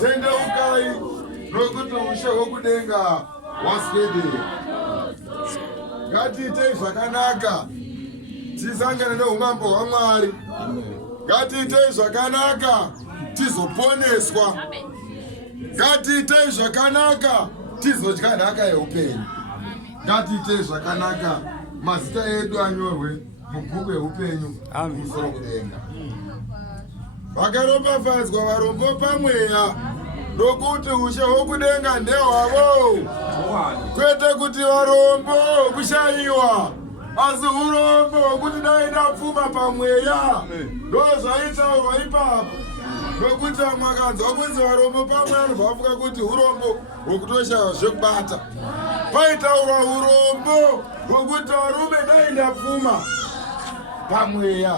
tendeukai nokuti ushe hwokudenga hwaswedera. Ngatiitei zvakanaka tisangane neumambo hwaMwari. Ngatiitei zvakanaka tizoponeswa. Ngatiitei zvakanaka tizodya nhaka yeupenyu. Ngatiitei zvakanaka mazita edu anyorwe mubhuku yeupenyu kumusoro kudenga. Vakaropafadzwa varombo pamweya nokuti ushe hwokudenga ndehwavo. Kwete kuti varombo kushayiwa, asi urombo hwokuti dai ndapfuma pamweya. Ndozvaitaurwa ipapo. Nokuti vamwe vakanzwa kunzi varombo pamweya vafuka kuti urombo hwokutoshaya zvekubata. Paitaurwa urombo hwokuti varume dai ndapfuma pamweya.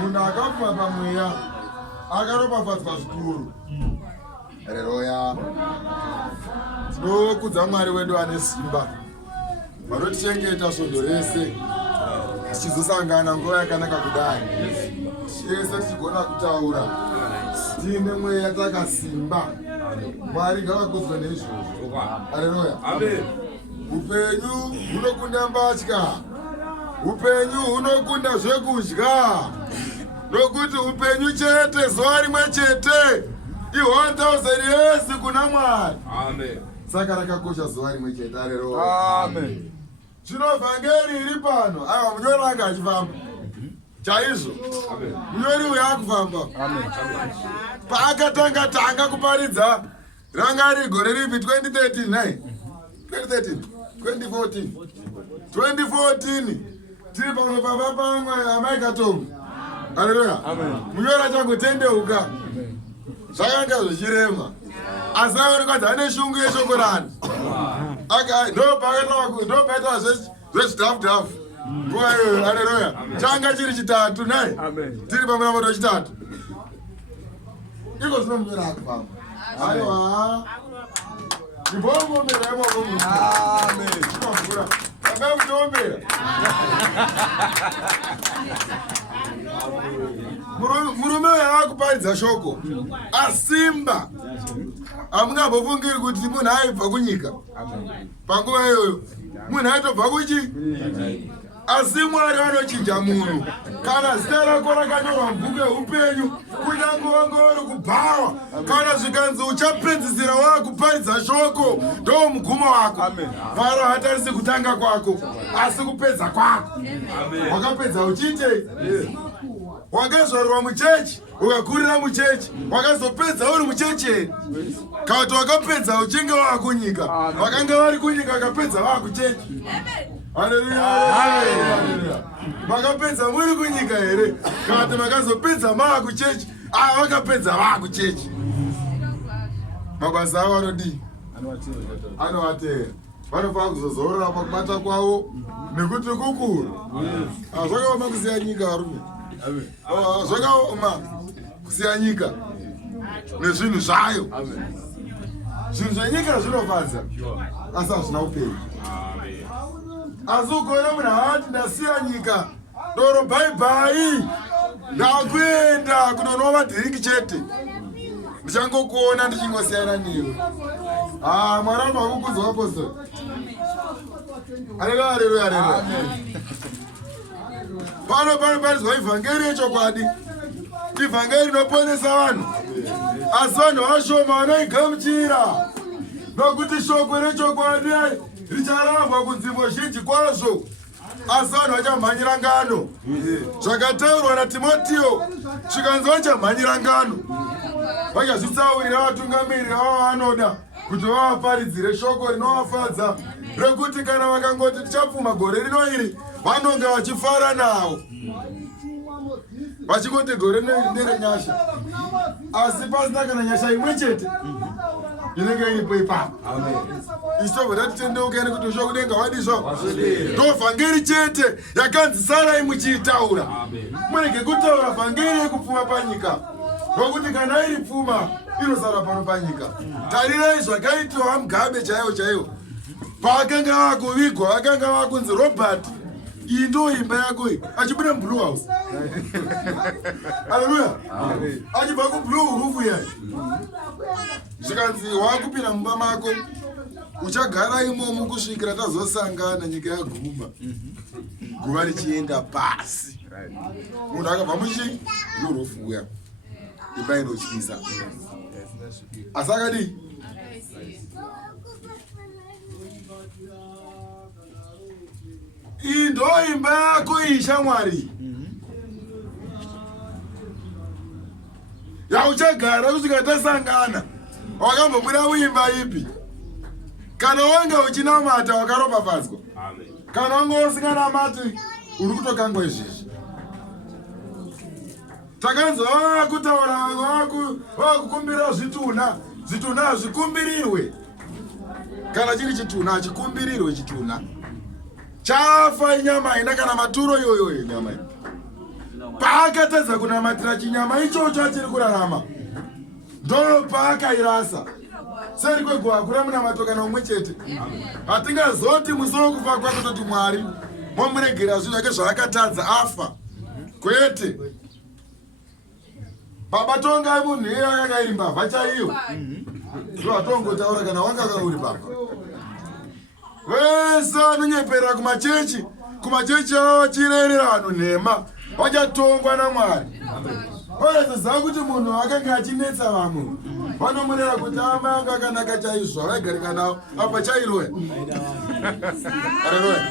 Munhu akapfuma pamweya akaropafadzwa zvikuru. Haleluya. Tinokudza Mwari wedu ane simba vanotichengeta svondo rese tichizosangana nguva yakanaka kudai. Chese tichigona kutaura tiine mweya takasimba. Mwari ngavakudzwe neizvozvo. Haleluya. Upenyu hunokunda mbatya. Upenyu hunokunda zvekudya. Nokuti upenyu chete zuva rimwe chete i1000 years kuna Mwari. Saka rakakosha zuva rimwe chete. Haleluya. Zvino vhangeri iri pano. Aiwa, munyori anga achifamba chaizvo. Munyori uyo akufamba. Paakatanga kuparidza ranga riri gore ripi? 2013 2014 tiri pamwe pamba pamwe amaikatongo. Haleluya. Munyori achangotendeuka zvakanga zvichirema, asi aonekwadza ane shungu yeshokorani. Ndopaita zvezvidhafu nguva iyoyo. Haleluya. Changa chiri chitatu nai tiri pamunamoto wechitatu. Iko zvino munyori akufamba. Aiwa, ibongombera imomo. Chimavhura abai kutombera. Murume akuparidza shoko asimba. Hamungambofungiri kuti munhu aibva kunyika panguva iyoyo. Munhu aitobva kuchi? Asi Mwari vanochinja munhu kana zita rako rakanyorwa mubhuku yeupenyu. Kunyange uri kubhawa kana zvikanzi uchapedzisira wakuparidza shoko ndo mugumo wako. Mwari hatarisi kutanga kwako asi kupedza kwako. Wakapedza uchiite wakazvarwa muchechi ukakurira muchechi wakazopedza uri mucheche. Kana kuti wakapedza uchinge wakunyika vakanga vari kunyika vakapedza vakuchechi. Haleluya. Makapedza muri kunyika here? Kana kuti makazopedza maakuchechi vakapedza vakuchechi. Mabasa avo anodii? Anovatera. Vanofanira kuzozorora pakubata kwavo nekuti kukuru. Zvakaoma kusiya nyika varume. Zvakaoma kusiya nyika nezvinhu zvayo. Zvinhu zvenyika zvinofadza asi hazvina upenyu. Asi ukaona munhu haati ndasiya nyika doro bhaibhai ndakuenda kundonova dhiringi chete, ndichangokuona ndichingosiyana newe. Mwari anokukudzwa apostoli. Haleluya. Pano panoparizwa ivhangeri yechokwadi, ivhangeri inoponesa vanhu, asi vanhu vashoma vanoigamuchira. Nokuti shoko rechokwadi richaravwa kunzvimbo zhinji kwazvo, asi vanhu vachamhanyira ngano. Zvakataurwa naTimotiyo, zvikanzi vachamhanyira ngano, vachazvitsaurira vatungamiriri avo vanoda kuti vavaparidzire shoko rinovafadza, rekuti kana vakangoti tichapfuma gore rino iri, vanonge vachifara navo, vachingoti gore rino iri nderenyasha, asi pasina kana nyasha imwe chete inenge iripo ipapo. Isobva tatitendeuke nekuti shoko kudenga wadizvo ndovhangeri chete yakanzi sarai muchiitaura. Murege kutaura vhangeri yekupfuma panyika, nokuti kana iri pfuma inosara pano panyika. Tarirai zvakaitwa Mugabe chaiwo paakanga vakuvigwa, vakanga vakunzi Robert Iyi ndo imba yako iyi. Achibuda Blue House. Haleluya. Achibva ku Blue Roof yayi. Zvikanzi wakupinda mumba mako uchagara imomo kusvikira tazosangana nyika yaguma. Guva richienda pasi. Munhu akabva muchi Blue Roof uya. Imba inotyisa. Asakadi. Iyi ndo imba yako iyi shamwari. Yauchagara kusvika tasangana. Wakambobuda uimba ipi? Kana wanga uchinamata wakaropafadzwa. Kana wanga usinganamati uri kutokangwa izvizvi. Takanzwa wakutaura wakukumbira zvituna. Zvituna hazvikumbirirwe. Kana chiri chituna hachikumbirirwe chituna. Chafa inyama ina kana maturo yoyo inyama. Paakatadza kunamatira chinyama ichocho achiri kurarama. Ndo paakairasa. Seri kweguva kura munamato kana umwe chete. Hatingazoti musoro kufa kwake toti Mwari momuregera zvinhu zvake zvaakatadza afa. Kwete. Baba tonga munhu iye akanga iri mbavha chaiyo. Ndo atongotaura kana wanga uri baba. Wese anonyepera kumachechi avo vachirerera vanhu nhema vachatongwa naMwari. Vachiziva kuti munhu akanga achinetsa vamwe vanomurera kuti amai anga akanaka chaizvo avaigarika navo apa chairoya. Haleluya.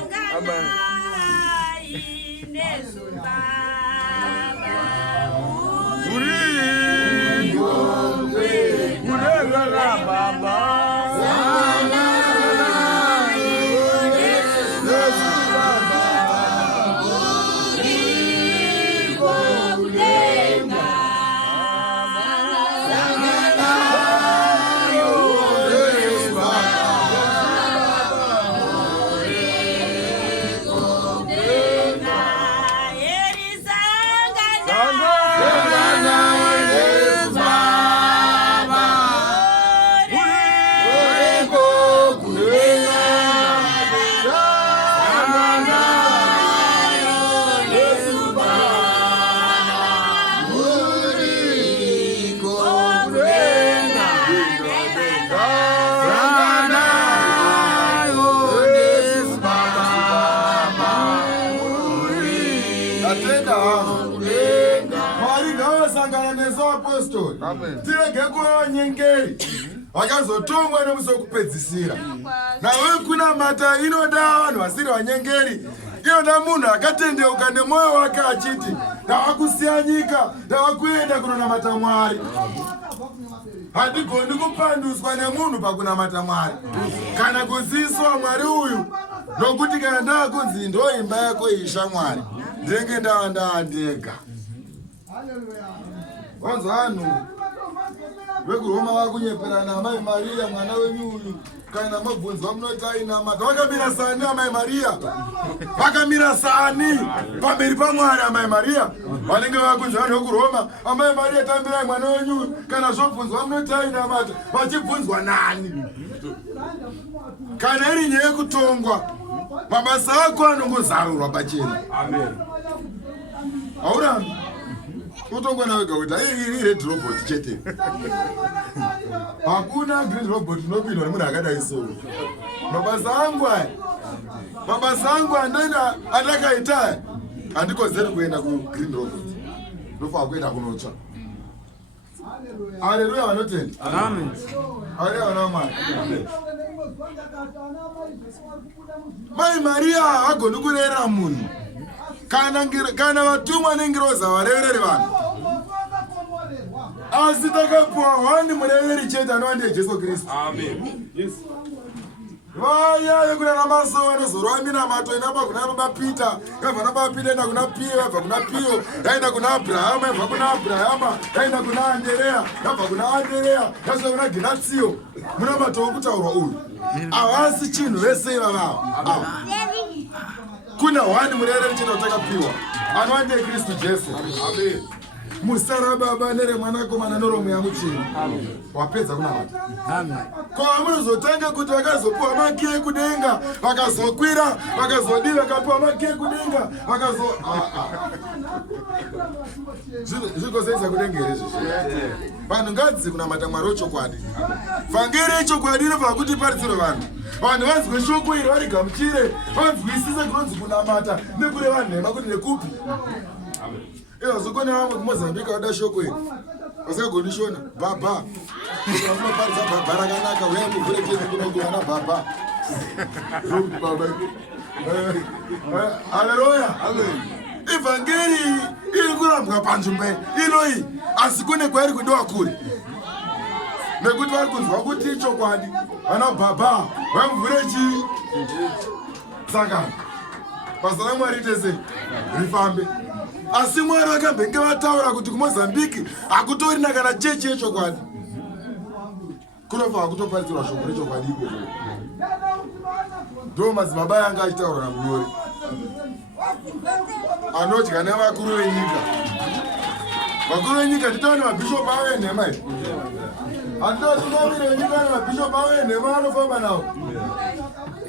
Tirege kuva vanyengeri vakazotongwa nemusokupedzisira. Nawe kunamata inoda vanhu vasiri vanyengeri. Inoda munhu akatendeuka nemwoyo wake achiti ndavakusiya nyika ndavakuenda kunonamata Mwari. Handigoni kupanduswa nemunhu pakunamata Mwari kana kuziviswa Mwari uyu. Nokuti kana ndakunzi ndo imba yako iyi shamwari ndenge ndava ndega. Wanzo vanhu vekuRoma vakunyeperana amai Maria mwana wenyu uyu kana mabvunzwa munoti ainamata. Vakamira sani amai Maria? Vakamira sani pamberi paMwari amai Maria? Vanenge vakunzi vanhu vekuRoma amai Maria tambirai mwana wenyu uyu kana zvobvunzwa munoti ainamata. Vachibvunzwa nani? Kana iri nyaya yekutongwa mabasa ako anongozarurwa pachena. Haurambi kutongwa nawe gakuti iri red robot chete. Hakuna green robot inopindwa nemunhu akadai so. Mabasa angu andoenda andakaita handikozeri kuenda kugreen robot. Ndofa kuenda kunotsva. Haleluya vanotenda. Amen. Haleluya vanaMwari. Mai Maria hagoni kurera munhu. Kana vatumwa nengiroza varevere vanhu. Asi takapuwa wani mureveri chete anowanda Jesu Kristu. Amen. Yes. Vaya yekunana masono zorwa minamato inaba kuna baba Peter, yabva na baba Peter enda kuna Pio, yabva kuna Pio, yaenda kuna Abraham, yabva kuna Abraham, yaenda kuna Andrea, yabva kuna Andrea, yasvika kuna Ginatio. Muna mato okutaurwa uyu. Avasi chinhu vese ivava. Kuna wani mureveri chete watakapiwa. Anowanda Kristu Jesu. Amen. musara baba nere mwanakomana noromo muchini. Wapedza kunamata. Kwa munozotanga kuti vakazopiwa makiye kudenga, vakazokwira, vakazodi vakapiwa makiye kudenga, zvikozoisa kudenga izvi. Vanhu ngadzi kunamata Mwari wechokwadi. Vhangeri yechokwadi inobva kuti paridziro vanhu. Vanhu vanzwe shoko iri vari gamuchire, vanzwisise kunonzi kunamata nekureva nhema kuti nekupi. Ivo zokone vamwe kuMozambique vada shoko iri. Vasingagoni shona baba. Unoparidza baba rakanaka, uya muvhure chete kunogona baba. Haleluya. Evhangeri iri kurambwa panzvimbo inoyi, asi kune kwairi kudiwa kure. Nekuti vari kunzwa kuti chokwadi, vana baba vamuvhure chii. Saka basa raMwari tese rifambe. Asi Mwari vakambenge vataura kuti kuMozambique hakutorina kana chechi yechokwadi. Kunofa kutoparidzirwa shoko rechokwadi ikoko. Ndo madzibaba yanga achitaura namunyori. Anodya nevakuru venyika. Vakuru venyika nditaona mabhishopu ave nhema iyi. Handitoti maviri venyika nemabhishopu ave nhema anofamba nawo.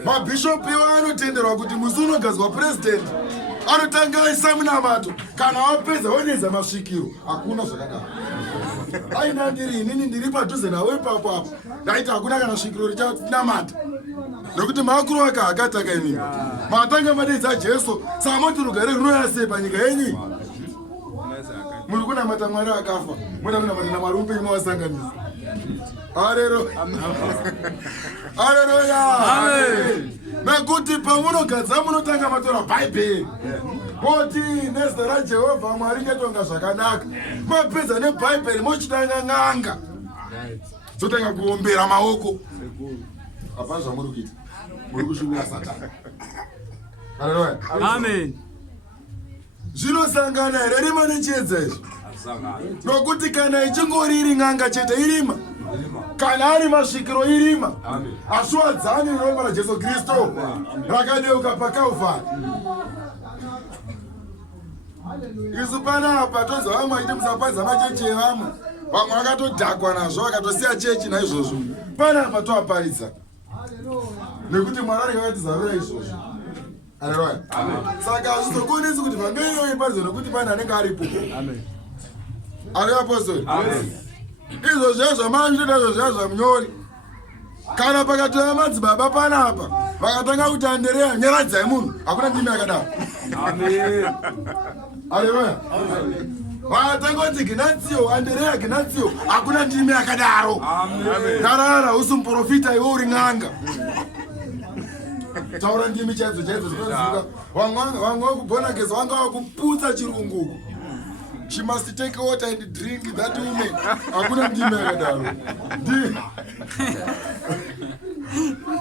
Mabhishopu iwo anotenderwa kuti musi unogadzwa president anotanga aisa munamato, kana wapedza wonedza masvikiro. Hakuna zvakadaro. Aina ndiri inini ndiri padhuze nawe ipapo apo. Ndaiti hakuna kana svikiro richanamata. Nokuti makuru aka akataka inini. Matanga madedza Jesu, samoti rugare runoyase panyika yenyu. Muri kunamata Mwari akafa. Muri kunamata naMwari upenyu mawasanganisa. Haleluya. Haleluya. Amen. Nekuti pamunogadza munotanga matora Bhaibheri. Oti nezita raJehovha Mwari ngatonga zvakanaka. Mapedza neBhaibheri mochitanga n'anga. Zotanga kuombera maoko. Hapana zvamuri kuita. Muri kushumira Satani. Haleluya. Amen. Zvinosangana here rima nechiedza izvi. Nokuti kana ichingori iri n'anga chete irima, kana ari masvikiro irima, aswadzani neropa raJesu Kristu rakadeuka paKalvari. Isu panapa tonzwa vamwe achiti musaparidza machechi evamwe, vamwe vakatodhakwa nazvo vakatosiya chechi naizvozvo. Panapa toaparidza nekuti Mwari akatizarura izvozvo. Haleluya. Saka hazvizokonesi kuti vhangeri iyo iparidzwe nokuti pane anenge aripo. Ari apostoli. Izvo zviya zvamanjita izvo zviya zvamunyori. Kana pakati pamadzibaba panapa vakatanga kuti Anderea nyaradzai munhu, hakuna ndimi yakadaro. Haleluya. Vakatanga kuti Ginatio, Anderea Ginatio, hakuna ndimi yakadaro. Tarara usumuprofita iwe uri n'anga. Taura ndimi chaidzo chaidzo dzinoziva. Vamwe vakugona geza vanga vakuputsa chirungu. She must take water and drink that woman. Hakuna ndimi yakadaro.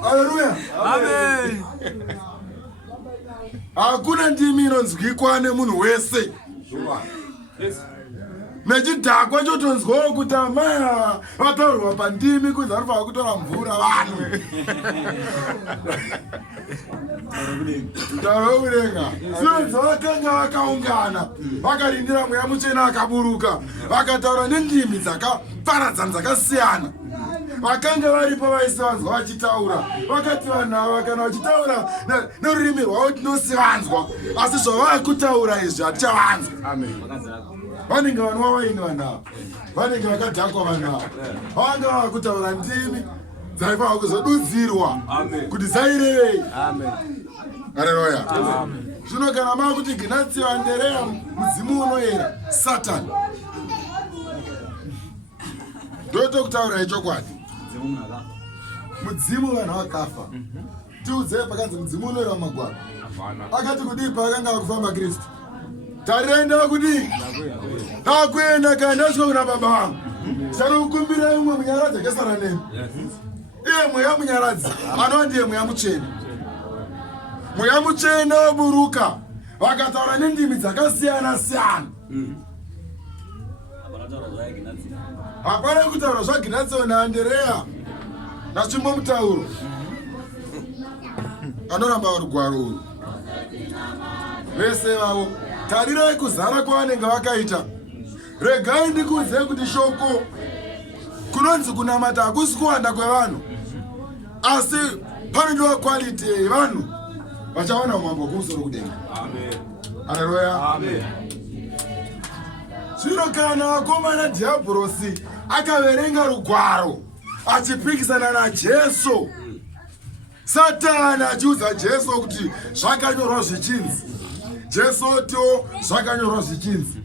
Haleluya. Amen. Hakuna ndimi inonzwikwa nemunhu wese. Nechidhakwa chotonzwawo kuti amaya vataurwa pandimi kuti varifaa kutora mvura vanhu. Tauro kudenga. Zvinonzi vakanga vakaungana, vakarindira Mweya Mutsvene akaburuka, vakataura nendimi dzakaparadzana dzakasiyana. Vakanga varipo vaisi vanzwa vachitaura. Vakati vanhu ava kana vachitaura nerurimi rwavo tinosivanzwa, asi zvavakutaura izvi hatichavanzwa. Vanenge vanhu vavaini vanhu ava, vanenge vakadhakwa vanhu ava, vanga vava kutaura ndimi dzaifanira kuzodudzirwa kuti dzairevei. Haleluya. Zvino kana mava kuti Ginatio, Anderea mudzimu unoyera Satani, ndoto kutaura ichokwadi. Mudzimu vanhu vakafa. Tiudzei pakanzi mudzimu unoyera mumagwaro. Akati kudii paakanga akufamba Kristu? Tarienda kudii? Takuenda kana ndasvika kuna baba vangu. Tari kukumbira imwe munyaradzi akasara nemi. Iye Mweya Munyaradzi anova ndiye Mweya Mutsvene. Mweya Mutsvene waburuka, vakataura nendimi dzakasiyana siyana. Hapana kutaura zvaGinatio naAnderea nasvimbo mutauro. Anoramba rugwaro urwu. Vese vavo tarirai kuzara kwavanenge vakaita. regai ndikuudzei kuti shoko kunonzi kunamata hakusi kuwanda kwevanhu, asi panodiwa quality yevanhu vachaona umambo hwokumusoro kudenga. Haleluya. Zvino kana vakomana dhiabhurosi akaverenga rugwaro achipikisana naJesu, Satani achiudza Jesu kuti zvakanyorwa zvichinzi, Jesu otiwo zvakanyorwa zvichinzi.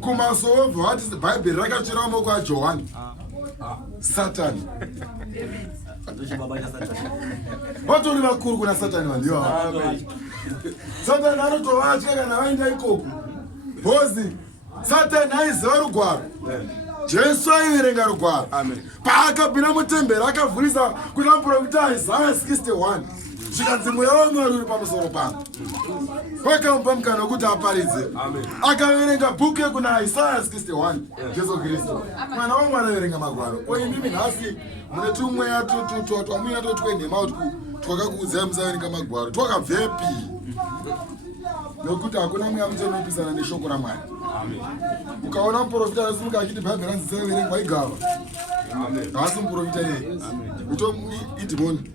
Kumasowo vati Bhaibheri rakachira mumaoko aJohani. Satani vatori vakuru kuna Satani vandiwa. Satani anotovatya kana vaenda ikoko, bhozi Satani aiziva rugwaro. Jesu aiverenga rugwaro. Paakapinda mutemberi akavhurisa kuna muprofita Isaya 61 zvikanzi mweya waMwari uri pamusoro pangu, vakamupa mukana wekuti aparidze. Akaverenga bhuku yekuna Isaya 61. Jesu Kristu mwana waMwari averenga magwaro. Imimi nhasi mune tumweya twamwina totwenhema twakakuudzai musaverenga magwaro, twakabvepi? Nokuti hakuna mweya muchanopisana neshoko raMwari. Ukaona muprofita anosimuka achiti Bhaibheri ranzi severengwa igava, haasi muprofita yeye, idhimoni.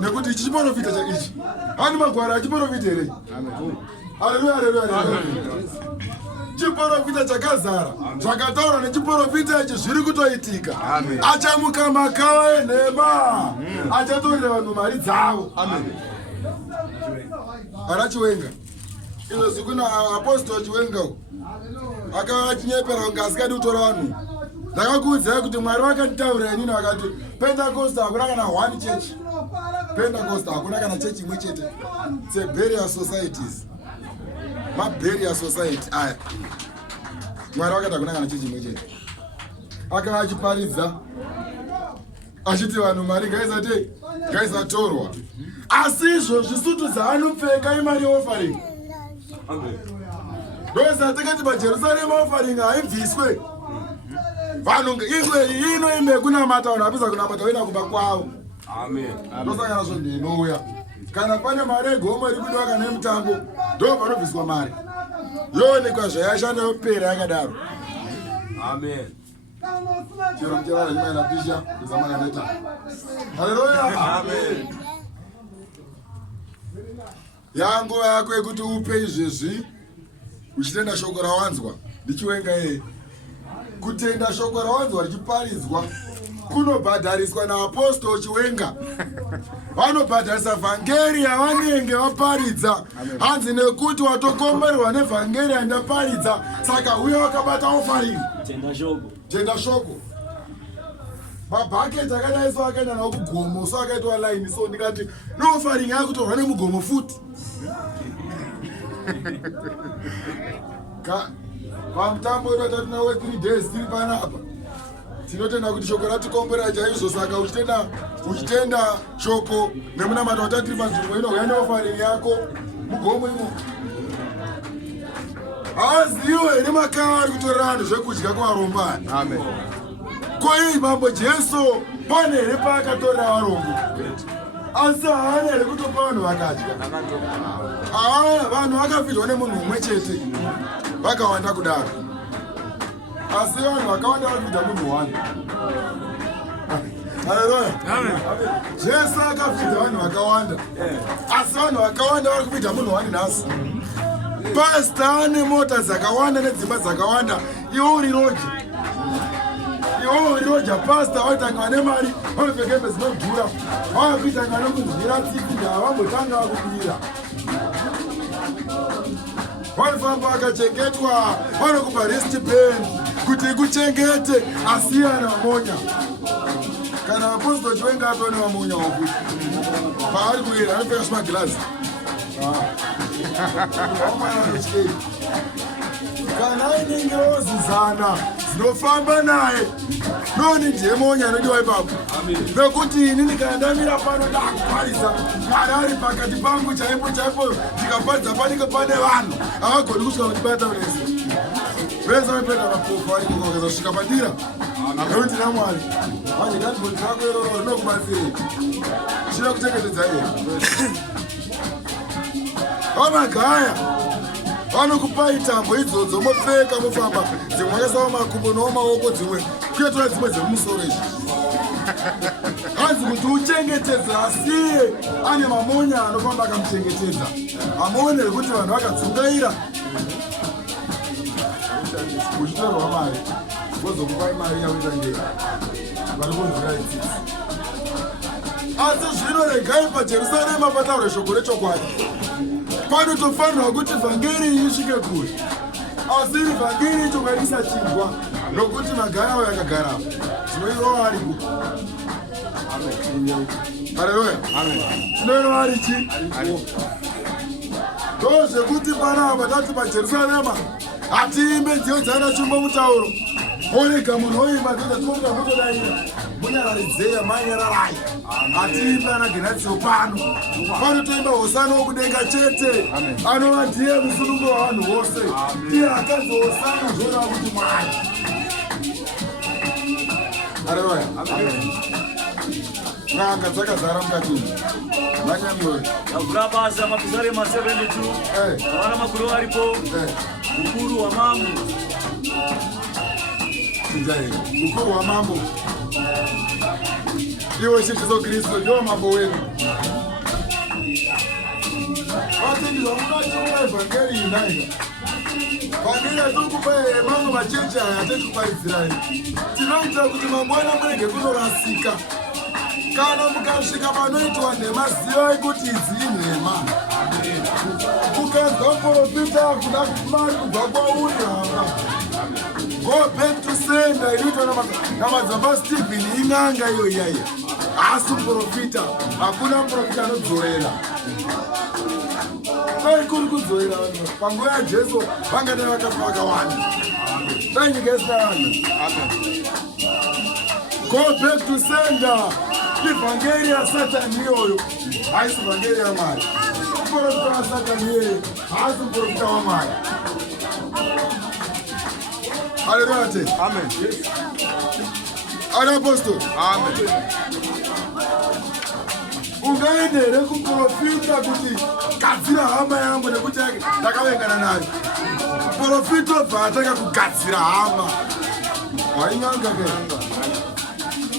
Nekuti ichi chiprofita chaichi hani magwaro achiprofita here. Haleluya, haleluya. Chiprofita chakazara, zvakataura nechiprofita ichi zviri kutoitika. Achamuka makava enhema, achatorera vanhu mari dzavo. Ana Chiwenga izvo zvikuna apostoli Chiwenga akava achinyepera kunge asikadi kutora vanhu. Ndakakuudzai kuti Mwari vakanditaurira inini vakati Pentecost hakuna kana one church. Pentecost hakuna kana church imwe chete. It's a barrier societies. Barrier society aya. Mwari vakati hakuna kana church imwe chete. Akava achiparidza achiti vanhu mari ngaisatorwa. Asi izvo zvisutu dzaanopfeka imari yeofaringi. Ndozatikati paJerusarema ofaringi haibviswe. Vanhu ino ime kunamata vanhu vapisa kunamata voenda kumba kwavo. Ndosaka zvo ndinouya. Kana pane mari yegomo iri kudiwa kana yemutambo, ndo panobviswa mari. Yoonekwa zvayashanda yopera yakadaro. Chero mcherara chimaina pisha kuzamana neta. Haleluya. Yanguva yako yekuti upe izvezvi uchitenda shoko rawanzwa. Ndichiwenga yeye kutenda shoko rawanzwa richiparidzwa kunobhadhariswa naapostoli Chiwenga. Vanobhadharisa vhangeri yavanenge vaparidza. Hanzi nekuti watokomberwa nevhangeri yandaparidza, saka uye wakabata ofaringi. Tenda shoko. Mabhaketi akadaiswa akaenda nawo kugomo, so akaitwa line. So ndikati noofaringi yakutorwa nemugomo futi. Pamutambo inotatu nawe 3 days tiri panapa. Tinotenda kuti shoko ratikombera chaizvo, saka uchitenda shoko nemunamata watatiri panzvimbo ino uya neofaringi yako mugomo imo. Haziwe here makava ari kutorera vanhu zvekudya kuvarombani. Koi mambo Jesu pane here paakatorera varombo, asi haana here kutopa vanhu vakadya. Vanhu vakafidwa nemunhu umwe chete, vakawanda kudaro. Asi vanhu vakawanda vakafidwa munhu one. Haleluya. Jesu akafidwa vanhu vakawanda, asi vanhu vakawanda vari kupidwa munhu one nhasi. Pasta ane mota dzakawanda nedzimba dzakawanda, iwo uri roja. Pasta watanga nemari, vanopfeka hembe dzinodhura, vakakuitanga nemunzira tsiki havambotanga vakubira. Vanofamba vakachengetwa, vanokupa wristband kuti ikuchengete, asiyana vamonya. Kana apostoli Chiwenga atone vamonya wakuti paari kuenda anopfeka zvimagirazi. Kana ainenge ozizana zinofamba naye, noni ndiye monya anodiwa ipapo. Nekuti inini kana ndamira pano ndakuparidza Mwari ari pakati pangu chaipo ndikaparidza panenge pane vanhu havagoni kusvika kundibata vese. Vese vapenda mapofu vari kukasvika pandira. Nekuti naMwari manje gadzibodi rako iroro rinokubatsirei, chida kuchengetedza iye. Vamagaya vanokupai tambo idzodzo mopfeka mofamba, dzimwe makaiswa makumbo nomaoko, dzimwe kuyetora dzimwe dzemumusoro izvi. Hanzi kuti uchengetedza asiye ane mamonya anofamba akamuchengetedza. Amaone rekuti vanhu vakadzungaira uchitorwa mari vozokupai mari yauita ngei vari kunzira idzidzi. Asi zvino regai pajerusarema pataura shoko rechokwadi. Panotofanirwa kuti vhangeri isvike kure, asi iri vhangeri tokadisa chingwa nokuti magara avo yakagara tinoirova ari ku. Haleluya. Tinoirova ari chi? Ndozvekuti panapa tati pajerusarema hatiimbe nziyo dzana chimbo mutauro. Onega munhu oimba dzoda tinomuta mutodaira munyararidzei manyararai. Hatiimbe anagenatio pano. Panotoimba hosana wokudenga chete. Anova ndiye musunungo wavanhu vose. Iye akanzi hosana zvoreva kuti Mwari. Haleluya. N'anga dzakazara mukati. Manyamuri. Abrabasa mapizarema 72. Wana makuru aripo. Mkuru wa mambo. Mkuru wa mambo. Iwe Yesu Kristo ndio mambo wenu. Watu ndio wanachukua evangeli inaenda. Vangeli tukupe mambo macheche hayatetupa Israeli. Tinoita kuti mangwana mwenge kunorasika. Kana mukasvika panoitwa nemazivo ekuti idzi inhema. Ukanzwa muprofita kuda kumari kubva kwauri hapa. Go back to sender inoitwa namadzamba Stephen ing'anga iyo iyaiya. Asi muprofita, hakuna muprofita anodzorera. Dai kuri kudzorera vanhu panguva yaJesu vangadai vakafa vakawanda. Dai nyika isina vanhu. Go back to sender. Ivhangeri yaSatani iyoyo haisi vhangeri yaMwari. Muprofita waSatani yeye haasi muprofita waMwari. Haleluya. Amen. Ana apostol. Amen. Ungaendere kuprofita kuti gadzira hama yangu nekuti ndakavengana nayo. Profita obva atanga kugadzira hama. Waing'anga ke.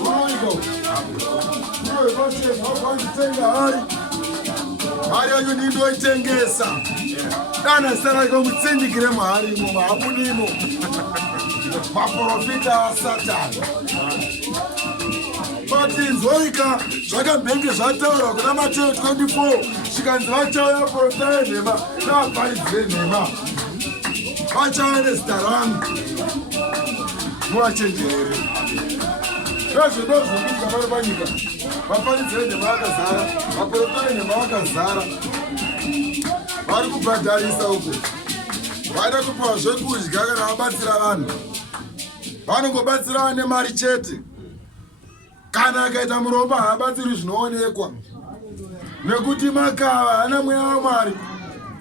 Unoiko. Unoiko kwashe wakwanitenga hari. Hari yanyu ndindoitengesa. Dana sara komutsindigire mahari imo mahapunimo. Maprofita waSatani. Patinzoika zvakambenge zvataura kuna Mateo 24 zvikanzi vachauya vaprofita venhema navabharidzi venhema. Vachauya nezita rangu. Muvachenjere. Ndozvinozoita pano panyika. Vabharidzi venhema vakazara, vaprofita venhema vakazara. Vari kubhadharisa uko. Vaida kupiwa zvekudya kana vabatsira vanhu. Vanongobatsira nemari chete. Kana akaita muromba haabatsiri zvinoonekwa. Nekuti makava ana mweya waMwari,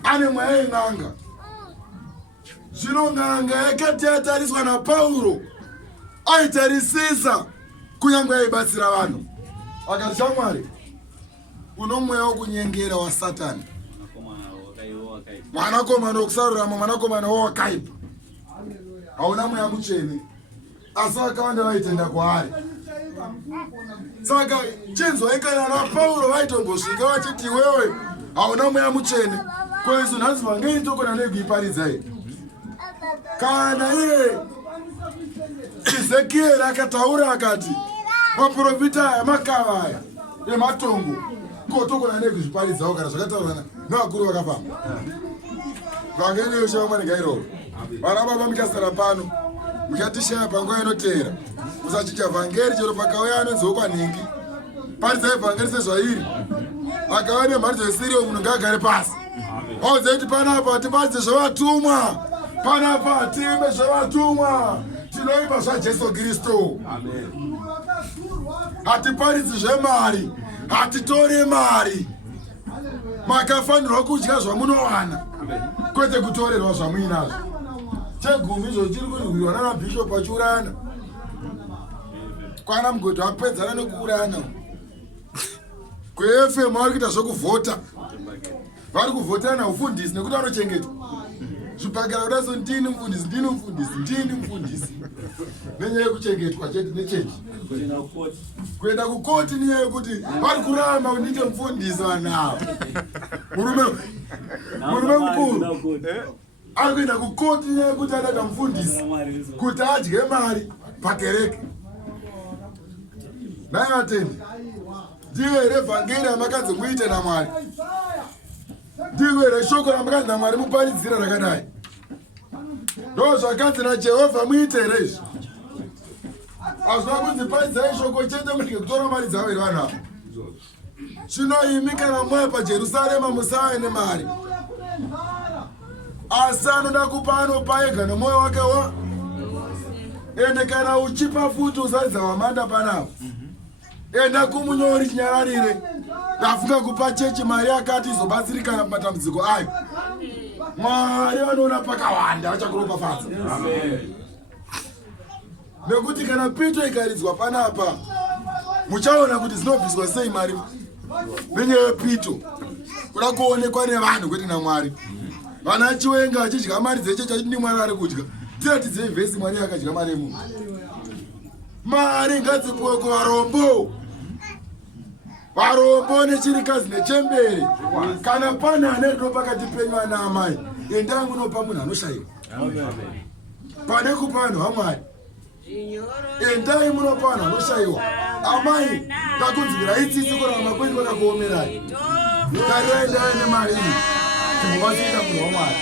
ane mweya yen'anga. Zvino n'anga yakati yatariswa naPauro, aitarisisa kunyange aibatsira vanhu. Akati shamwari, uno mweya wokunyengera waSatani. Mwanakomana wokusarurama, mwanakomana wowakaipa. Hauna mweya mutsvene. Asi vakawanda vaitenda kwaari. Saka chinzwaikana naPauro vaitongosvika vachiti wewe hauna mweya mutsvene. Kwezu nhanzi vangei tokona nekuiparidzai. Kana iye Ezekieri akataura akati maprofita amakava aya ematongo kotokona nekuzviparidzawo kana zvakataurana nevakuru vakafamba. Vangeni yoshavamwari ngairova. Vana baba mikasara pano mukatishaya panguva inoteera. Musachicha vhangeri chero pakauya anonziwo kwanhingi. Paridzai vhangeri sezvairi. Akauya nemhari dzesiriyo munhu ngaagare pasi. Audzai kuti panapa tibaridze zvevatumwa. Panapa hatimbe zvevatumwa. Tinoimba zvaJesu Kristu. Hatiparidzi zvemari. Hatitori mari. Makafanirwa kudya zvamunowana. Kwete kutorerwa zvamuinazvo. Chegumi izvo chiri kurwiwa naBhishop achiurana. Kwana mugoti apedzana nekuurana. KuFM vari kuita zvokuvhota. Vari kuvhotana ufundisi nekuti vanochengetwa. zvipakira kudaso ndini mufundisi nenyaya yekuchengetwa chete nechechi kuenda kukoti nenyaya yekuti vari kuramba kundite mufundisi vanavo murume mukuru ari kuenda kukoti nenyaya yekuti adaga mufundisi kuti adye mari pakereke. Nai vatendi, ndiwe here vhangeri ramakanzi muite naMwari? Ndiwe here shoko ramakanzi naMwari muparidzira rakadai? Ndo zvakanzi naJehovha muite here izvi? Hazvina kunzi paridzai shoko chete munenge kutora mari dzavo here vanhu ava. Zvino imi kana mauya paJerusarema musave nemari, asi anoda kupa anopa ega nemwoyo wake wa. Ende kana uchipa futi usaridza wamanda panavo. Enda kumunyori chinyararire ndafunga kupa chechi mari yakati izobatsirikana pamatambudziko ayo. Mwari vanoona pakawanda vachakuropafadza. Nekuti kana pito ikaridzwa panapa muchaona kuti zinobviswa sei mari nenyaya yepito kuda kuonekwa nevanhu kwete naMwari. Vana Chiwenga vachidya mari dzechechi achiti Mwari ari kudya. Tiratidzei vhesi Mwari yakadya mari yemunhu. Mari ngadzipuwe kuvarombo. Varombo nechirikazi nechembere. Kana pane ane rudo pakati penyu ana amai, endai munopa munhu anoshayiwa. Pane kupa vanhu vaMwari, endai munopa vanhu anoshayiwa. Amai, ndakunzwirai tsitsi kurarama kwenyu kwakakuomerai. Tarirai endai nemari iyi tinobatsira munhu waMwari.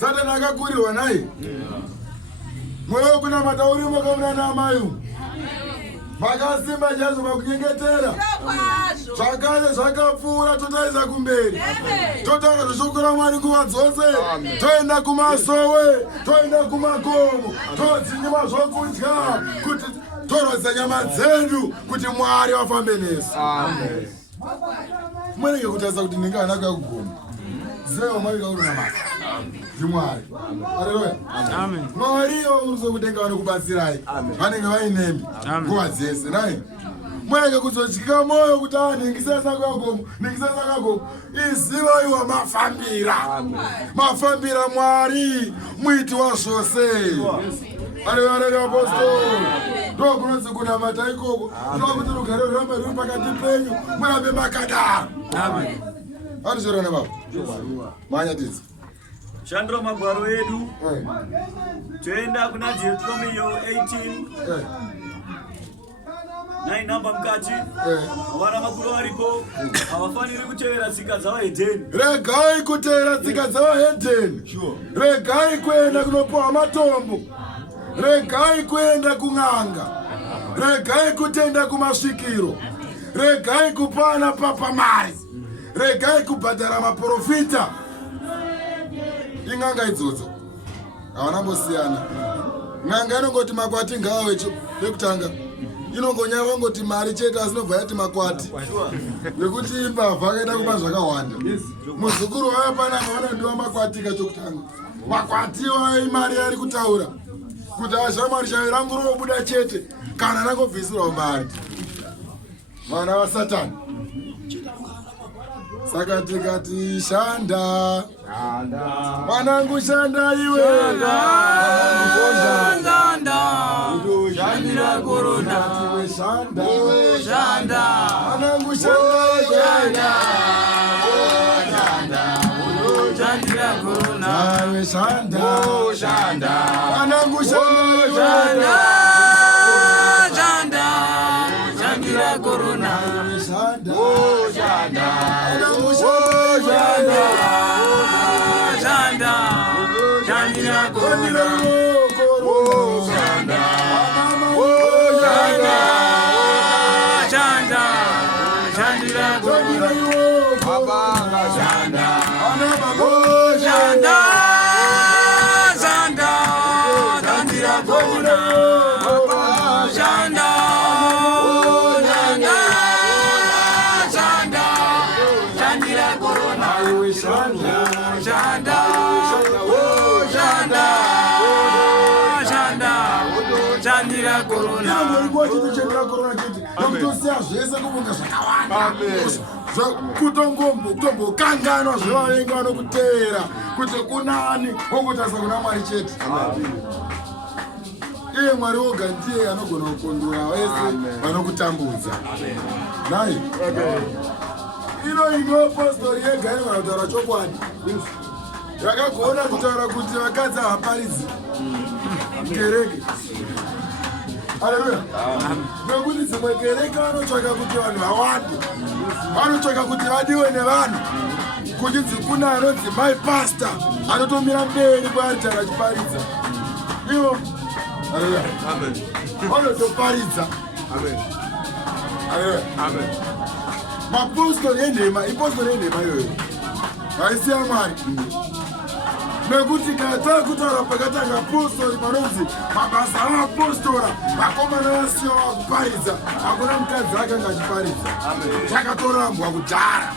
Satani akakurirwa naye. Mwoyo kuna matauri mokamuna na amayu. Makasimba jazo makunyengetera. Zvakare zvakapfuura totaisa kumberi. Totaura zvishoko raMwari nguva dzose. Toenda kumasowe, toenda kumakomo, todzima zvokudya kuti torwisa nyama dzedu kuti Mwari vafambe nesu. Amen. Mwenenge kutarisa kuti ndinga ana kakugoma. Zero Mwari kaurina masa. Mwari. Haleluya. Amen. Mwari unozokutenga vanokubatsirai. Vanenge vainemi nguva dzese. Nai. Mwenenge kuzotyika moyo kuti ningisesa kagomo. Iziva iwa mafambira. Mafambira Mwari muiti wa zvose. Haleluya apostoli. Ndo kunonzi kunamata ikoko. Ndo kuti rugare rwurambe rwuri pakati penyu murambe makadaro. Amen. Anizvorana baba. Manya tidzi. Shandro magwaro edu. Toenda kuna Deuteronomy 18. Nai namba mkati. Vana makuru varipo. Havafaniri kutevera tsika dzavaHedheni. Regai kutevera tsika dzavaHedheni. Regai kuenda kunopiwa matombo. Regai kuenda kun'anga. Regai kutenda kumasvikiro. Regai kupana papa mari. Regai kubhadhara maprofita. Ing'anga idzodzo havana mbosiyana. Ng'anga inongoti makwati ngawe yekutanga. Inongonyava ngoti mari chete asinobva yati makwati. Nekuti imbavha akaenda kupa zvakawanda. Muzukuru waya panapa vanondiwa makwati kachokutanga. Makwati waya imari yari kutaura. Kuti ashamwari shavi rangu robuda chete kana nangobvisirwa mari. Vana vaSatani. Saka tikati shanda. Mwanangu shanda iwe. Shandira korona. Shanda. Mwanangu shanda. Shandira nawe shanda shanda anangu shanda shanda shandira corona shanda shanda anangu shanda shanda shandira corona shanda shanda shanda shandira corona Babanga shanda anaba shanda shanda shandira corona shanda shanda shandira corona shanda shanda shanda shanda shandira corona kutongokanganwa zvevavengi vanokuteera kuti kunani wongotasa kuna Mwari chete. Iye Mwari woga ndiye anogona kukondura vese vanokutambudza. Nai ino apostori yega inogona kutaura chokwadi yakagona kutaura kuti vakadzi havaparidzi kereke. Haleluya. Nekuti dzimwe kereke vanotsvaka kuti vanhu vawande, vanotsvaka kuti vadiwe nevanhu, kunzi kuna anonzi my pastor anotomira mberi kwearitari achiparidza. Ivo haleluya vanotoparidza. Haleluya. Mapostori enhema, ipostori enhema iyoyo haisi yaMwari. Nekuti kana takutaura pakatanga apostori panonzi mabasa avapostora vakomana vasiwa vakuparidza, hakuna mukadzi akanga achiparidza. Zvakatorambwa kudhara.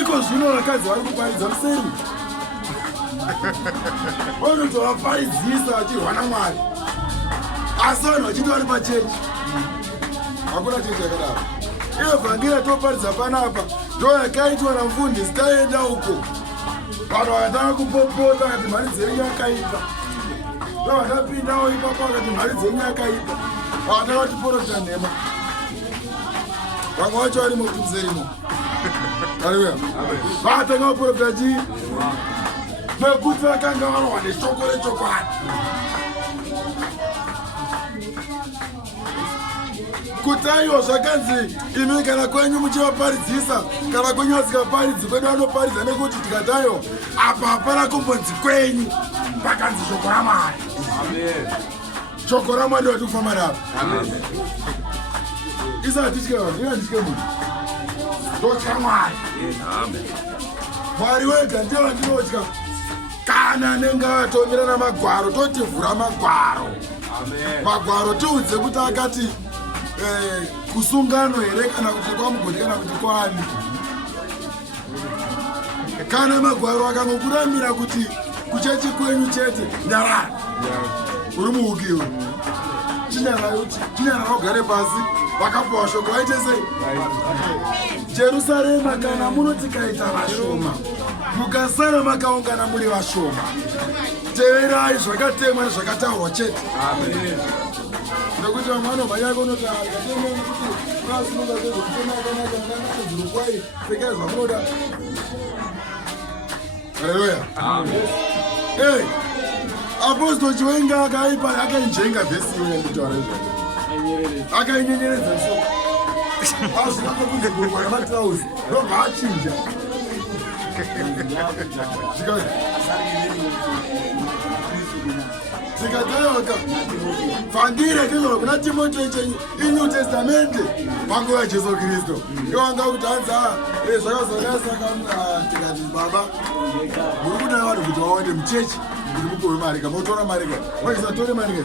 Iko zvino vakadzi vari kuparidza museri vanotovaparidzisa vachirwa naMwari, asi vanhu vachiti vari pachechi. Hakuna chechi yakadaro. Iyo vhangeri yatoparidza panapa ndo yakaitwa namufundisi. Taenda uko vanhu vakatanga kupopota vakati mhari dzenyu yakaipa, ndo vakapindawo ipapo vakati mhari dzenyu yakaipa, vakatanga kutiporofita nhema. Vamwe vacho varimo kuti muzerimo. Haleluya. Vakatanga kuprofita chii? Nekuti vakanga varohwa neshoko rechokwadi. Kuti aiwa zvakanzi imi kana kwenyu muchivaparidzisa, kana kwenyu vasikaparidzi, kwedu vanoparidza, nekuti tikataiwa apa hapana kumbonzi kwenyu, pakanzi shoko raMwari. Shoko raMwari ndo vatikufamba naro. Isatitye vanhu, ingatitye munhu. Ndotya Mwari. Mwari wega ndiye vandinotya. Kana anenge atomira namagwaro, totivhura magwaro. Magwaro tiudze kuti akati kusungano here kana kuti kwamugodi kana kuti kwani. Kana magwaro akangokuramira kuti kuchechi kwenyu chete, nyarara uri muhukiwe. Chinyarara ugare pasi, vakapawa shoko vaite sei? Jerusarema kana munoti kaita vashoma, mukasara makaungana muri vashoma, teverai zvakatemwa nezvakataurwa chete. Nekuti vamwe vanomhanya kunoti akatemwa nekuti vasunga zvezvokufona akanaka zvirukwai pfekai zvamunoda. Haleluya. Apostol Chiwenga akaipa akainjenga vhesi iyoyo kutaura izvozvo. Akainyenyeredza shoko. Azvinoda kunzi gurwa namatrauzi ndobva achinja. Zikatayoka vhangeri tinogona kuna Timoteo iNew Testament panguva yaJesu Kristu. Iwanga kuti hanzi zvakazonasa tikati baba muri kuda vanhu kuti vaone muchechi kuti mupiwe mari, kama utora mari ka waisatore mari ka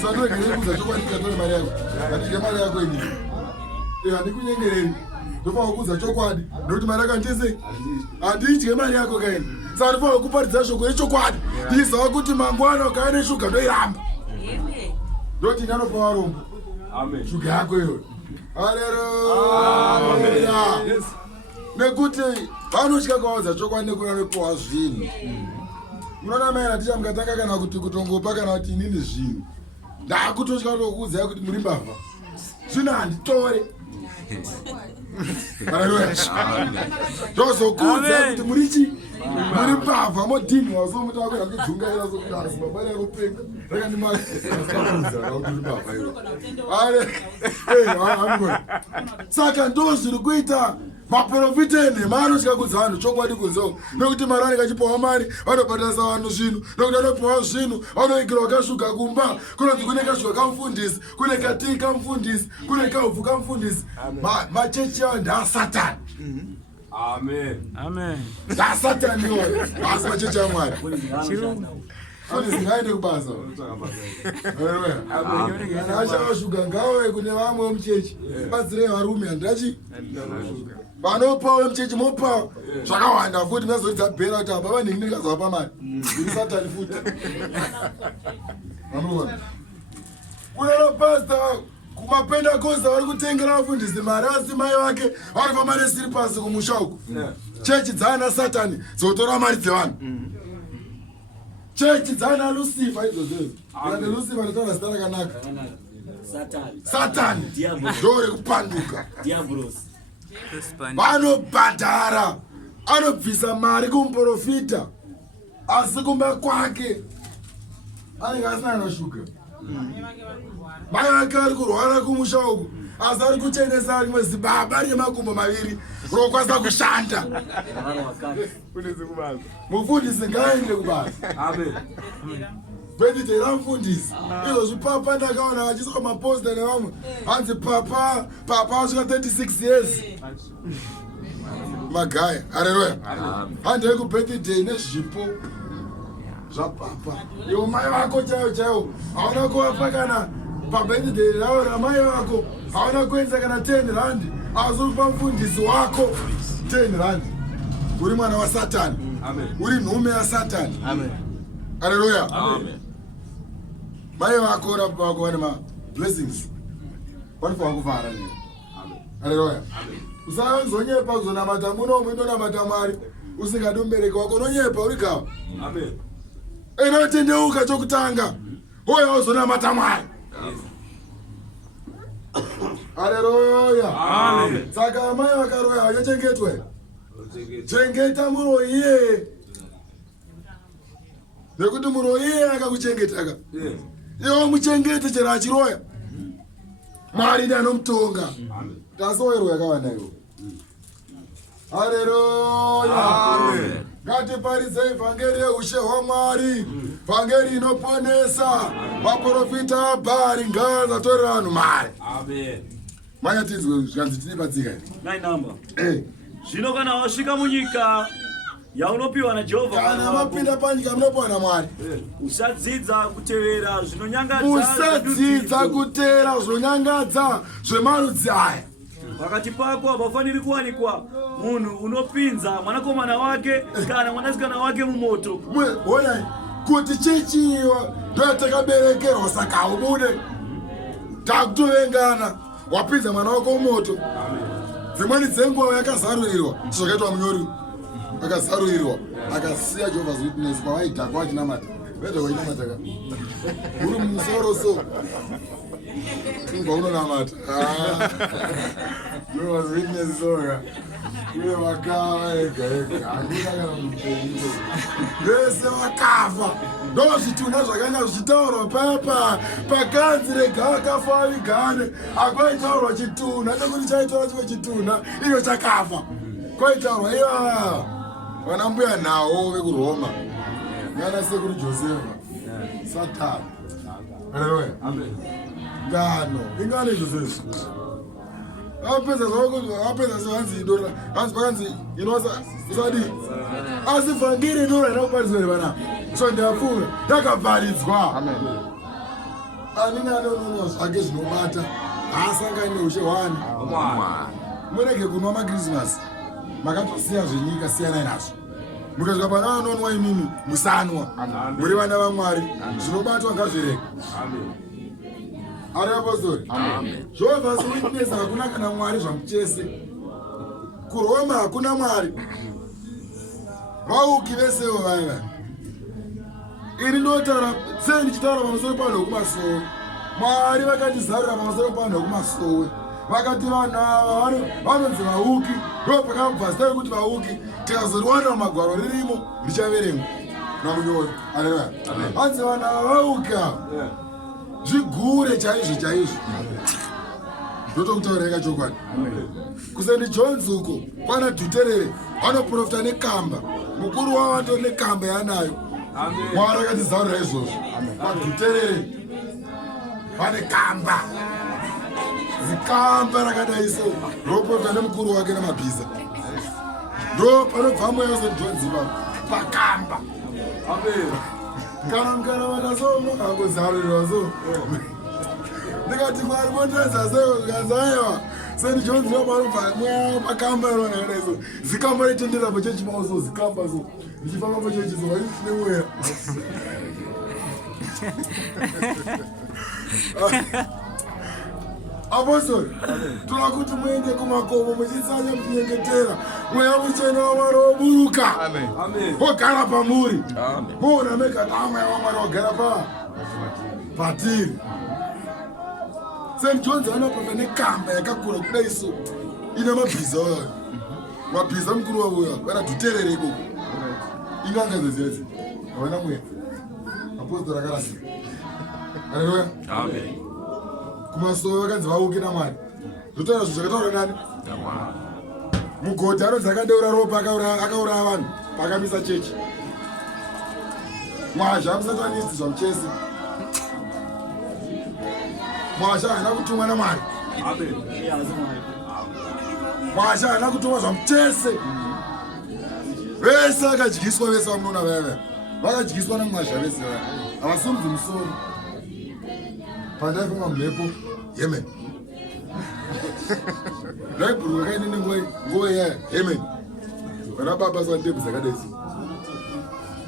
sanogere kuza chokwadi tikatore mari yako atike mari yako ini handikunyengereri ndofanwa kuza chokwadi nokuti mari yako ndise handidye mari yako kaini. Saka ndofanwa kuparidza shoko rechokwadi ndiziva kuti mangwana ukava neshuga ndoiramba ndoti ndanopa varombo shuga yako iyoyo. Haleluya. Nekuti vanotya kuvaudza chokwadi nekuda nopiwa zvinhu. Munoona maina ticha mukatanga kana kuti kutongopa kana kuti inini zvinhu ndakutosvika tokuudzai kuti muri mbavha. Zvino handitore Ndozokudza kuti murichi muri mbavha modini wasomuti wakwenda kujungaira sokudasi mabari aropenga saka ndo zviri kuita maprofita enhema anotya kudza vanhu chokwadi kunzeo nekuti mari anenge achipiwa mari vanobhadharisa vanhu zvinhu nekuti vanopiwa zvinhu vanoigirwa kashuga kumba kunonzi kune kashuga kamufundisi kune katii kamufundisi kune kaubvu kamufundisi machechi avo ndeasatani. Amen. Ndasatani iwayo asi machechi amwari fundisi ngaende kubasa kana achavashuga ngauye kune vamwe vemuchechi batsirei varume handachi vanopawo vemuchechi mopawo zvakawanda futi mazoridza bhera kuti apa vanhingi ndingazava pamari iri satani futi vanoona kunano pasta kumapendakosta vari kutengera vafundisi mari asi mai vake vanofamba nesiripasi kumusha uku chechi dzaana satani dzotora mari dzevanhu chechi dzaana lucifer izvozvezvo ande lucifer ndataura zita rakanaka satani ndo rekupanduka vanobhadhara anobvisa mari kumuprofita asi kumba kwake anenge asina anashuka mai vake vari kurwara kumusha uku asi ari kuchenesa rimwe zibaba rine makumbo maviri rokwanisa kushanda mufundisi ngaende kubasa birthday ramufundisi izvozvi papa ndakaona vachiswa maposta nevamwe hanzi papa asvika 36 years magaya hareruya handei kubirthday nezvipo zvapapa iwo mai vako chaivo hauna kuvapa kana pabirthday ravo ramai vako hauna kuendesa kana 10 rand asi uri kupa mufundisi wako 10 rand uri mwana wasatani uri nhume yasatani. Haleluya. Mai vako na baba vako vane ma-blessings vanofanwa kuvhara ndiyo. Haleluya. Usazonyepa kuzonamata muno mwindonamata Mwari usingadi mubereki wako unonyepa uri gava. Inotendeuka chokutanga uye uzonamata Mwari. Haleluya. Saka mai vakaroya vachachengetwe. Chengeta muroiye nekuti muroiye akakuchengetaka iwo muchengete chero achiroya Mwari ndiye anomutonga. Tasowerwa yakawanda iwo. Haleluya. Ngatiparidze vhangeri yeushe hwaMwari, vhangeri inoponesa. Vaprofita abhari ngavatorera vanhu mari. Manyatinzwe zvikanzi tiri patsika here. Zvino kana wasvika munyika yaunopiwa naJehovha, kana mapinda panyika munopiwa naMwari, usadzidza kutevera zvinonyangadza, usadzidza kutevera zvinonyangadza zvemarudzi aya. Pakati pako hapafaniri kuwanikwa munhu unopinza mwanakomana wake kana mwanasikana wake mumoto. Honai, kuti chechiwa ndoyatakaberekerwa saka ubude takutovengana wapinza mwana wako mumoto. Dzimweni dzenguva yakazarurirwa zvokaitwa munyori akazarurirwa akasiya Jehovah's Witness pavaidhakwa achinamata vete kwainamata uri mumusoro so ingwa unonamata Jehovah's Witness soka uye vakava ega ega hakuna kana mupenyu vese vakafa. Ndozvituna zvakanga zvichitaurwa papa pakanzi rega vakafa vigane hakwaitaurwa chituna nekuti chaitaura chimwe chituna iyo chakafa kwaitaurwa iya vana mbuya nhawo vekuroma nana sekuru Josefa Satani. Haleluya. Ngano ingane izvozvezvo apedza sevanzi idora hanzi pakanzi inosa usadi asi vhangeri idora rinakuparidzwa here vana so ndafunga ndakabharidzwa ani anonono zvake zvinobata haasangani neushe hwani. Murege kunwa makrisimasi makatosiya zvenyika siyanai nazvo mukasvika pana vanonwa imimi musanwa muri vana vaMwari zvinobatwa ngazvirege. Ari apostori. Jehovah's Witness hakuna kana Mwari zvamuchese. Kuroma hakuna Mwari. Vauki vesewo vaiva. Ini ndotara sei ndichitaura pamusoro panhu hwekumasowe. Mwari vakatizarira pamusoro panhu hwekumasowe. vakati vanhu ava vanonzi vauki. Ndo pakabva zita rekuti vauki. Tikazoriwana mumagwaro ririmo richaverengwa namunyori. Haleluya. Vanzi vanhu ava vauka zvigure chaizvo chaizvo. Ndotokutaurira chokwadi. Kusendi Jones uko kwana Dhuterere vanoprofita nekamba. Mukuru wavo atori nekamba yanayo. Mwari akatizarura izvozvo. Dhuterere vane kamba. Zikamba rakadai so roprofita nemukuru wake namabhiza. Ndo panobva mweya waSt John's pakamba. Kana mukana vakasoma akuzarurwa so. Ndikati Mwari mondedza sei kazaiwa St John's vanobva mweya pakamba rakadai so. Zikamba ritendera pachechi mawo so zikamba so. Ndichifamba pachechi so vaisine mweya. Apostoli, turakuti muende kumakomo muchisanya muchinyengetera mweya muchena waMwari woburuka wogara pamuri. Muunameka mweya waMwari wogara patiri. St John's anoprofita nekamba yakakura kudai so ine mabhiza wayo. Mabhiza mukuru wavo uya vana Dhuterere ikoko. Inganga dzezidzi havana mweya. Apostoli akarasika. Haleluya. Amen. Kumasoro vakanzi vauke naMwari. Zvotaura zvinhu zvakataura nani? Mugodhi anonzi akadeura ropa akauraya vanhu pakamisa chechi. Mwazha hamusatanisi zvamuchese. Mwazha haana kutumwa naMwari. Mwazha haana kutumwa zvamuchese. Vese vakadyiswa vese vamunoona vaya vakadyiswa naMwazha vese vaya. Havasumudzi musoro. Pandaifamba mhepo Yemen. Ndaibhuruka kainene nguva yaya Yemen. Vana baba sandebvu dzakadai so.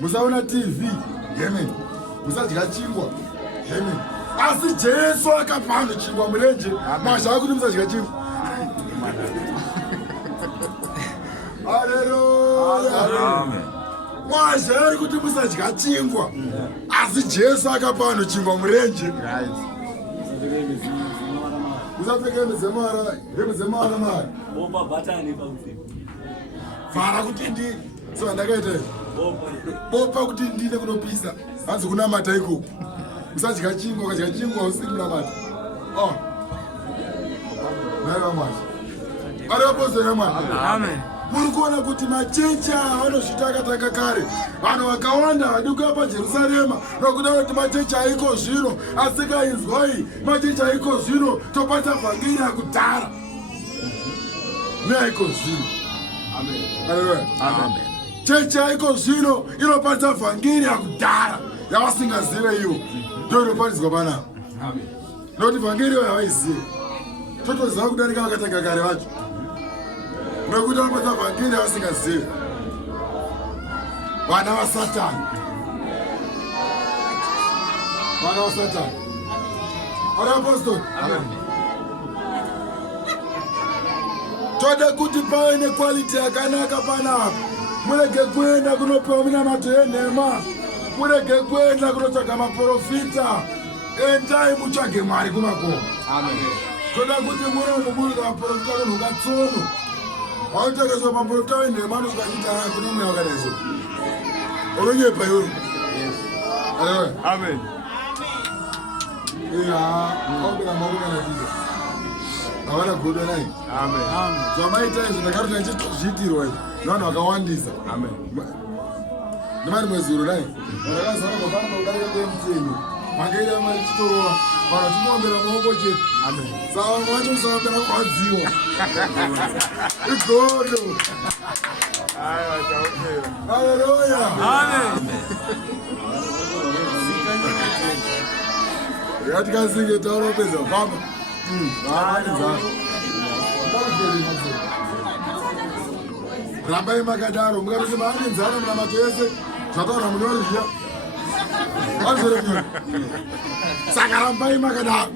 Musaona TV Yemen. Musadya chingwa Yemen. Asi Jesu akapa vanhu chingwa murenje. Mwazha akuti musadya chingwa. Haleluya. Amen. Mwazha ari kuti musadya chingwa. Asi Jesu akapa vanhu chingwa murenje. Usapfeka hembe dzemara mari. Bomba batani pamuzimu. Vhara kuti ndi. So ndakaita izvo. Bopa kuti ndine kunopisa. Hanzi kunamata ikoko. Usadya chingwa, ukadya chingwa usiri kunamata. Oh. Naiva Mwazha. Ari apostoli aMwari. Amen. Muri kuona kuti machechi aya vanozvitakataka kare. Vanhu vakawanda vaduka paJerusarema nokuda kuti machechi aiko zvino asikainzwai. Machechi aiko zvino topata vhangeri yakudhara neaiko zvino. Haleluya. Amen. Chechi aiko zvino inopata vhangeri yakudhara yavasingazive ivo. Ndo inoparidzwa panapa. Nokuti vhangeri iyo havaizive. Totoziva kudarika vakatanga kare vacho. Nokuti vanopata vhangeri yavasingazive. Vana vaSatani. Vana vaSatani. Ari apostoli. Amen. Toda kuti pave nequality yakanaka panapa. Murege kuenda kunopiwa minamato yenhema. Murege kuenda kunotsvaga maprofita. Endai mutsvage Mwari kumakomo. Amen. Toda kuti munomuburika maprofita venhuka tsono. Vautakaiswa maprofita venhema anosvika achiti kuna mweya wakadai so. Unonyepa iwe. Haleluya. Amen. Kaubira maunga na Jesus. Havana godo nai. Amen. Zvamaita izvo ndakarota ndichitozviitirwa izvo. Vanhu vakawandisa. Amen. Ndimani mwezuro nai. Ndakazara mabana kudarika kuMTN. Vhangeri yaMwari chitorova. Vanhu vachimbombera maoko chete. Amen. Saka vamwe vacho musaombera kurwadziwa. Igodo. Haleluya. Amen. Yatikazinge taropedza famba. Rambai makadaro mukati maanenzana munamato yese zvataura munyori zviya. Saka rambai makadaro.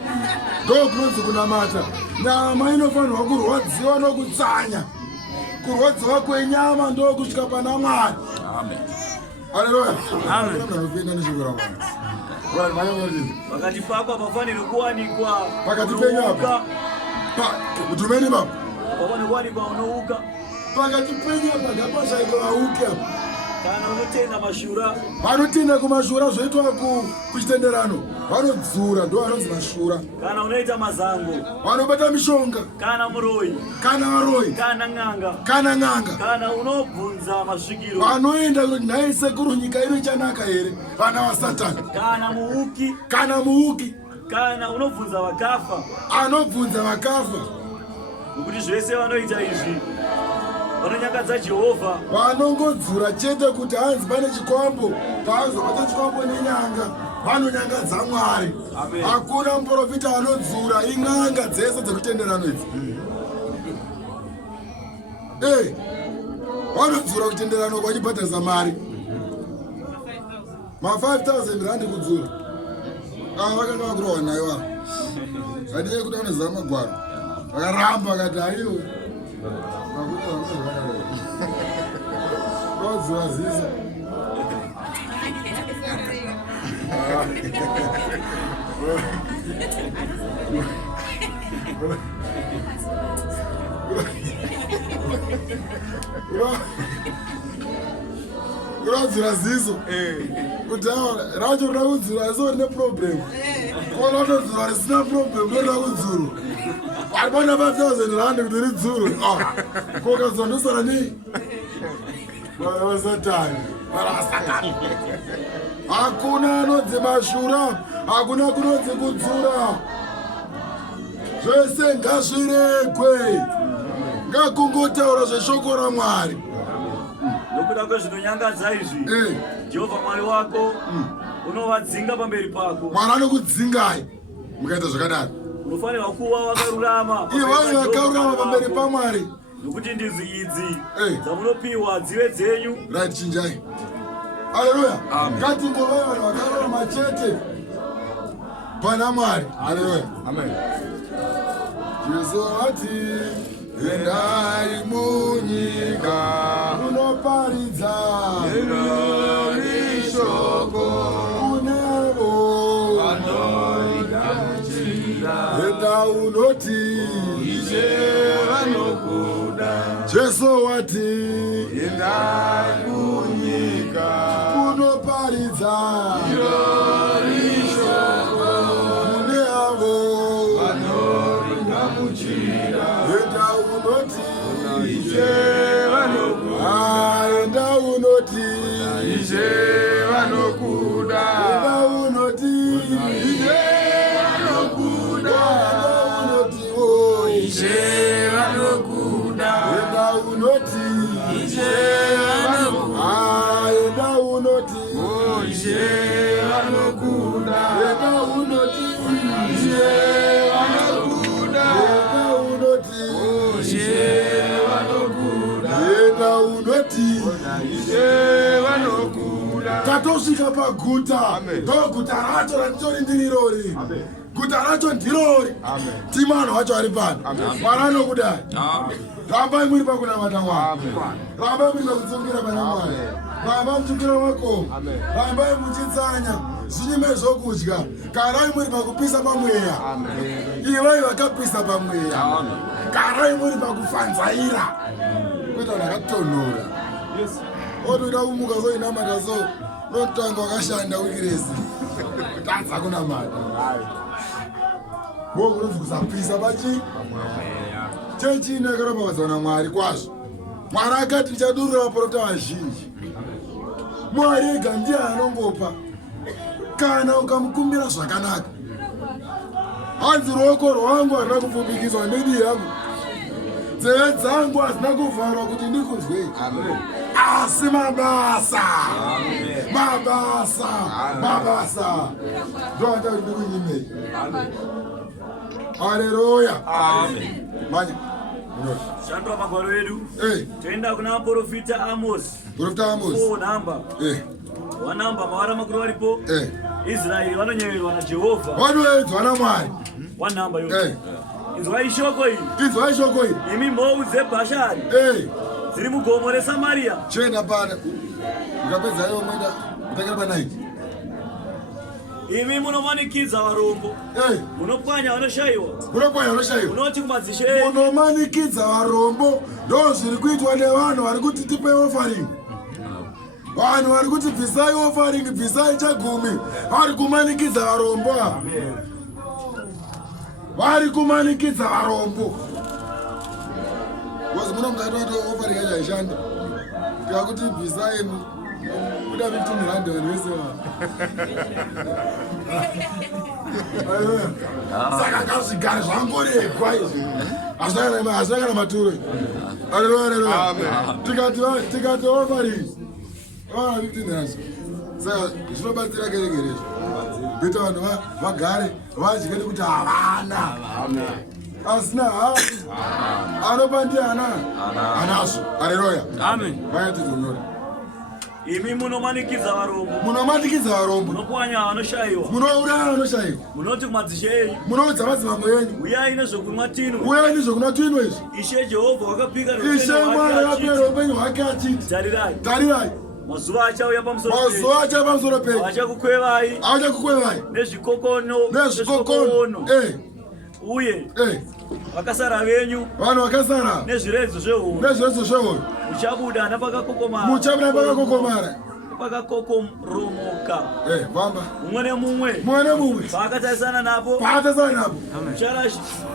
Ndo kunonzi kunamata. Nyama inofanirwa kurwadziwa nokutsanya. Kurwadziwa kwenyama ndo kusvika pana Mwari. Amen. Haleluya. Amen. Ndinopinda neshoko raMwari. Pakati pako pafanire kuwanikwa pakati penyu apa Mutumeni baba. Baba ni kwani kwa unouka. Pakatipenya pakapashaiko vauke apa. Kana unotenda mashura. Vanotenda kumashura zvoitwa kuchitenderano. Vanodzura ndo vanonzi mashura. Kana unoita mazango. Vanobata mishonga. Kana muroi. Kana varoi. Kana ng'anga. Kana ng'anga. Kana unobvunza masvikiro. Vanoenda kuti nhai sekuru nyika ino chanaka here. Vana vaSatani. Kana muuki. Kana muuki. Kana unobvunza vakafa. Anobvunza vakafa. Nokuti zvese vanoita izvi vanonyangadza Jehovha. Vanongodzura chete kuti hanzi pane chikwambo. Paazobata chikwambo nenyanga. Vanonyangadza Mwari. Hakuna muprofita anodzura ing'anga dzese dzekutenderano idzi. Vanodzura kutenderano kwachibhadharisa mari. Ma5,000 rand kudzura. Vakanga vakurohwa nayo vanhu. Handiyei kuti vanozama magwaro. Vakaramba vakati haiyo. Vanodzura ziso. Kuradzura ziso kuti racho rinoda kudzura asi rine problem. Kona kutodzura risina problem rinoda kudzurwa. Vari pana 5,000 rand kuti ridzurwe. Kokadzura ndosara nei? VaSatani. Hakuna anodzi mashura, hakuna kunodzi kudzura. Zvese ngazviregwe. Ngakungotaura zveshoko raMwari. Nokuda kwezvinonyangadza izvi Jehovha Mwari wako unovadzinga pamberi pako. Mwari anokudzingai mukaita zvakadaro. Unofanirwa kuva vakarurama. Ivai vakarurama pamberi paMwari. Nokuti ndudzi idzi dzamunopiwa dzive dzenyu. Right, chinjai. Haleluya. Ngatingove vanhu vakarurama chete pana Mwari. Haleluya. Amen. Jesu ati endai munyika munoparidza shoko kune avo vanorigamuchira. Enda unoti Ishe vanokuda. Jesu wati endai munyika munoparidza shoko kune avo vanorigamuchira. Enda unoti Ishe vanokuda. Enda unoti Ishe vanokuda. Enda unoti Ishe vanokuda. Enda unoti Ishe vanokuda. Enda unoti Ishe vanokuda. Enda unoti Ishe vanokuda. Enda unoti Ishe vanokuda. Enda unoti Ishe vanokuda. Enda unoti Ishe vanokuda. Tatosvika paguta. Ndoguta racho randitori ndirirori. Guta racho ndirori. Timanhu wacho ari pano. Mwari anokudai. Rambai muri pakunamata Mwari. Rambai muri pakutsungira pana Mwari. Rambai muchukira makomo. Rambai muchitsanya zvinyime zvokudya. Garai muri pakupisa pamweya. Ivai vakapisa pamweya. Garai muri pakufanzaira. Kuita ndakatonhora. Otoda kumuka zoinamata so. Notanga wakashanda wikirezi. Tadza kunamata. Bokunozi kusapisa pachi. Chechi inakarapakadzwa naMwari kwazvo. Mwari akati ndichadurura vaprofita vazhinji. Mwari ega ndiye anongopa kana ukamukumbira zvakanaka. Hanzi ruoko rwangu harina kupfumbikidzwa nedii yangu, nzeve dzangu hazina kuvharwa kuti ndikunzwei, asi mabasa ndo anda kuti ndikunyimei. Haleluya. Manya Shandwa magwaro edu. Tenda kuna profita Amos. Profita Amos. Oh namba. Wanamba mawara makuru walipo. Israeli vanonyeverwa na Jehovha. Vanoedzwa naMwari. Wanamba yo. Inzwa ishoko iyi. Imi mbovu dzeBhashani. Dziri mugomo reSamaria. Chenda pana. Ukapedza iwo mwenda utakira pa 9. imi munomanikidza varombo, munopwanya vanoshayiwa, munoti kumadzisheni, munomanikidza varombo. Ndo zviri kuitwa nevanhu vari kuti tipe offering. Vanhu vari kuti bvisai offering, bvisai chagumi, vari kumanikidza varombo. Vari kumanikidza varombo. Wazi muno mukati wati offering yacho haishanda. Tikakuti bvisai kuda 15 rand vanhu vese saka ngazvigare zvangoregwa izvi. Hazvina kana maturo. Haleluya. Tikati offering 15 rand. Saka zvinobatsira kereke izvi. Kuita vanhu vagare vadye nekuti havana. Asina anopa ndiana anazvo. Haleluya. Vayatizonyora. Imi munomanikidza varombo, munopwanya vanoshayiwa, munouraya vanoshayiwa, munoti kumadzisheni, munoudza madzimambo enyu, uyai nezvokunwa tino, izvi. Ishe Jehovha wakapika neupenyu hwake achiti, tarirai, mazuva achauya pamusoro penyu, achakukwevai nezvikokono, uye vakasara venyu, vanhu vakasara nezviredzo zvehondo, muchabuda napakakokomara, pakakokomoromoka, mumwe nemumwe paakatarisana napo,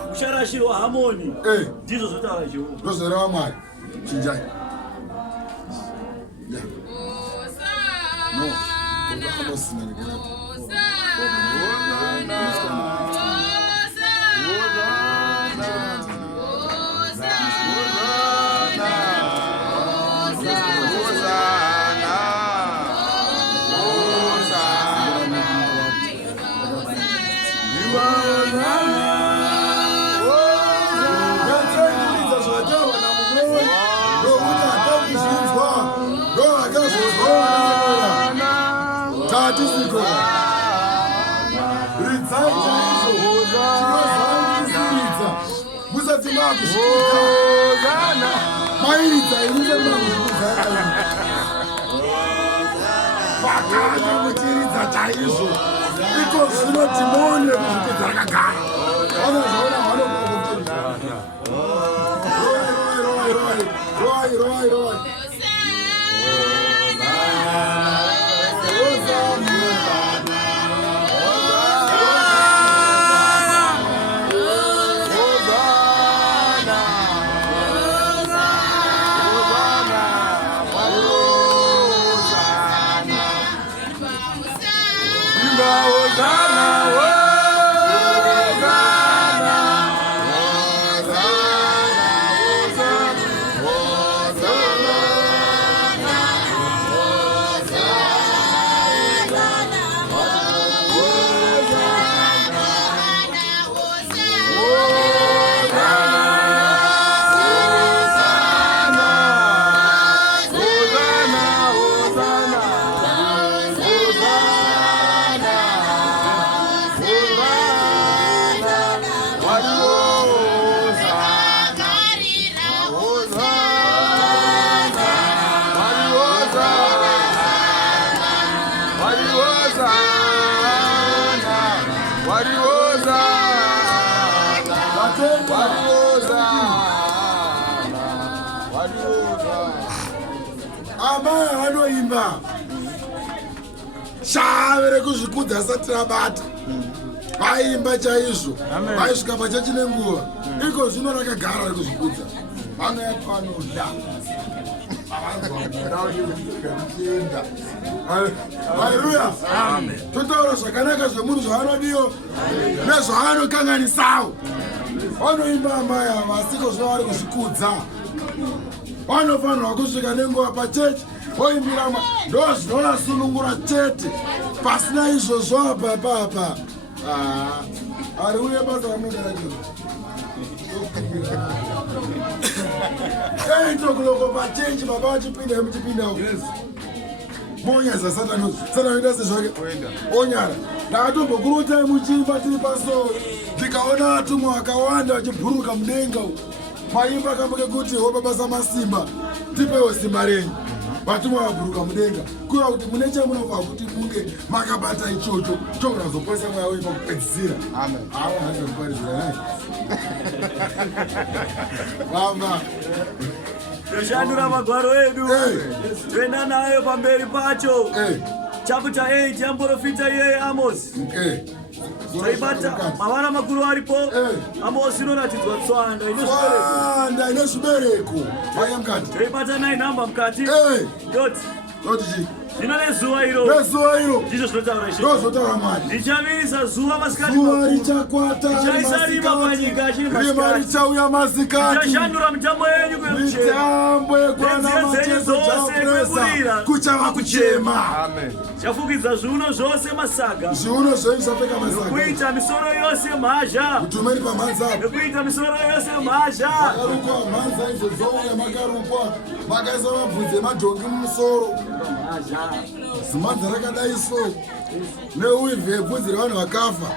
mucharashirwa Hamoni, ndizvo zvotaura Jehovha. Ndozvoreva Mwari. Chinjai. Amai vanoimba shavere kuzvikudza asati rabata, vaimba chaizvo, vaisvika pachechi nenguva, iko zvino rakagara rekuzvikudza, vanoya panoda haleluya. Totaura zvakanaka zvemunhu zvaanodiyo nezvaanokanganisawo. Vanoimba amai ava asiko zvino vari kuzvikudza, vanofanirwa kusvika nenguva pachechi voimbira ndo zvinovasunungura chete, pasina izvozvo apa. Ari uye basa ramunoda racho tokuloko pachenji baba vachipinda muchipinda monyaza satani oita sezvake onyara. Ndakatombokurutai muchimba tiri paso, ndikaona vatumwa vakawanda vachibhuruka mudenga, maimba kamboke kuti hopa basa masimba, tipewo simba renyu. vatumwa vabhuruka mudenga kuva kuti mune chemunobva kuti munge makabata ichocho chokunazoporesa mweya wenyu pakupedzisira. Hava hazvokuparidzira vamba toshandura magwaro edu toenda nayo pamberi pacho chapter 8 yamuprofita iyeye Amos. Taibata mavara makuru aripo. Amos inoratidzwa tswanda inezvibereko. Taibata 9 namba mukati doti zvino nezuva iro ndizvo zvinotaura Ishe. Ndichavirisa zuva masikati ndichaisa rima panyika chiri masikati. Ndichashandura mitambo yenyu kuyemuchema dzose kwekurira kuchava kuchema. Ndichafukidza zviuno zvose masaga nekuita misoro yose mhazha nekuita misoro yose mhazha. Vakaisa mabvudzi emadhongi mumusoro zimadza rakadai so neuivhe bvudzi revanhu vakafa,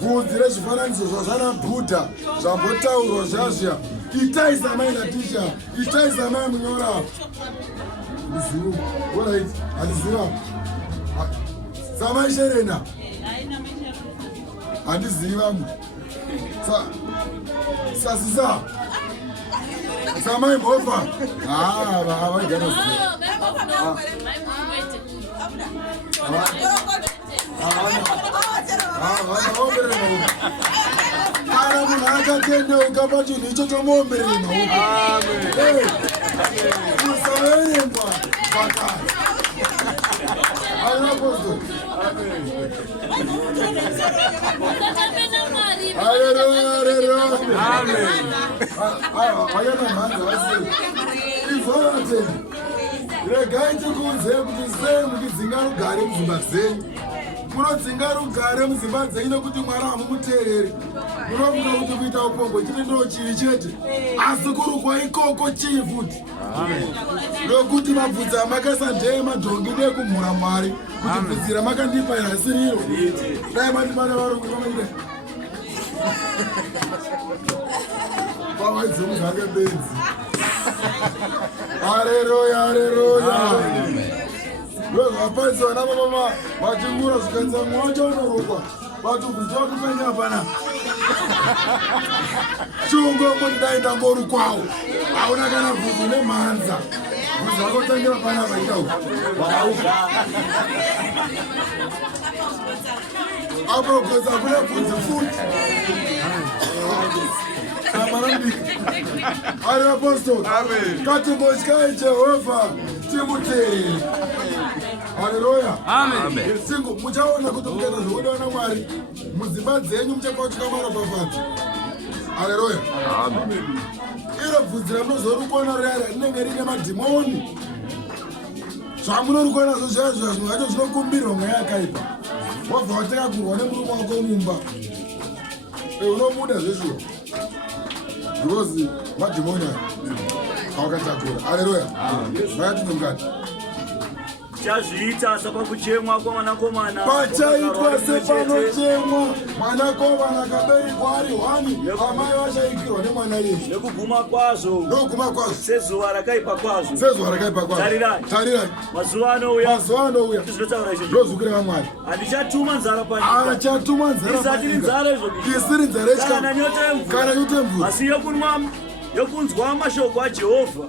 bvudzi rezvifananidzo zvazvana bhudha zvambotaurwa zvazvya. Itai samai natisha, itai samai munyora handiziva samai sherena handiziva sasisa samai bhofa vaigana kana munhu akatendeuka pachinhu icho tomuomberere maoko musaverengwa pakati. Regai tikunzei kuti sei mukidzinga rugare mudzimba dzenyu. Munodzinga rugare mudzimba dzenyu nekuti Mwari hamumuteereri. Munofunga kuti kuita upombwe chiri ndo chiri chete, asi kurukwa ikoko chii futi. Nokuti mabvudzi amakaisa ndeye madhongi nekumhura Mwari kuti bvudzi ramakandipa irasiriro dai mandibana varungu vamaida pavaidzomudzake benzi. Haleluya, haleluya. Ndozvapaisa vana baba vachingura zvikanza mwacho unorukwa vatubvudzi vakupenya pana chungo kuti dai ndangorukwawo hauna kana bvudzi nemhanza. Bvudzi vakotangira panapa ikau aprogoza kune bvudzi futi. Ari apostoli katimbotyayi Jehovha timuteerere. Haleluya. Singo muchaona kuti mukaita zvokudiwa naMwari mudzimba dzenyu muchakwatika maropafadzo. Haleluya. Iro bvudzi ramunozorukwa naro yari rinenge rine madhimoni. Zvamunorukwa nazvo zviya zviya zvimwe zvacho zvinokumbirwa mweya yakaipa. Wabva wateka kurwa nemurume wako mumba unomuda zveshuwa because madhimoni awakatakura. Haleluya. Vakati nomukati chazviita sapakuchemwa kwamwanakomana pachaitwa sepanochemwa mwanakomana akaberekwa ari 1 amai vachaikirwa nemwana yesu nekuguma kwazvo sezuva rakaipa kwazvo. Tarirai mazuva anouya zvinotaura izvo ndozukira vaMwari handichatuma nzara isati nzara izvo isiri nzara kana nyota yemvura asi yokunzwa mashoko aJehovha.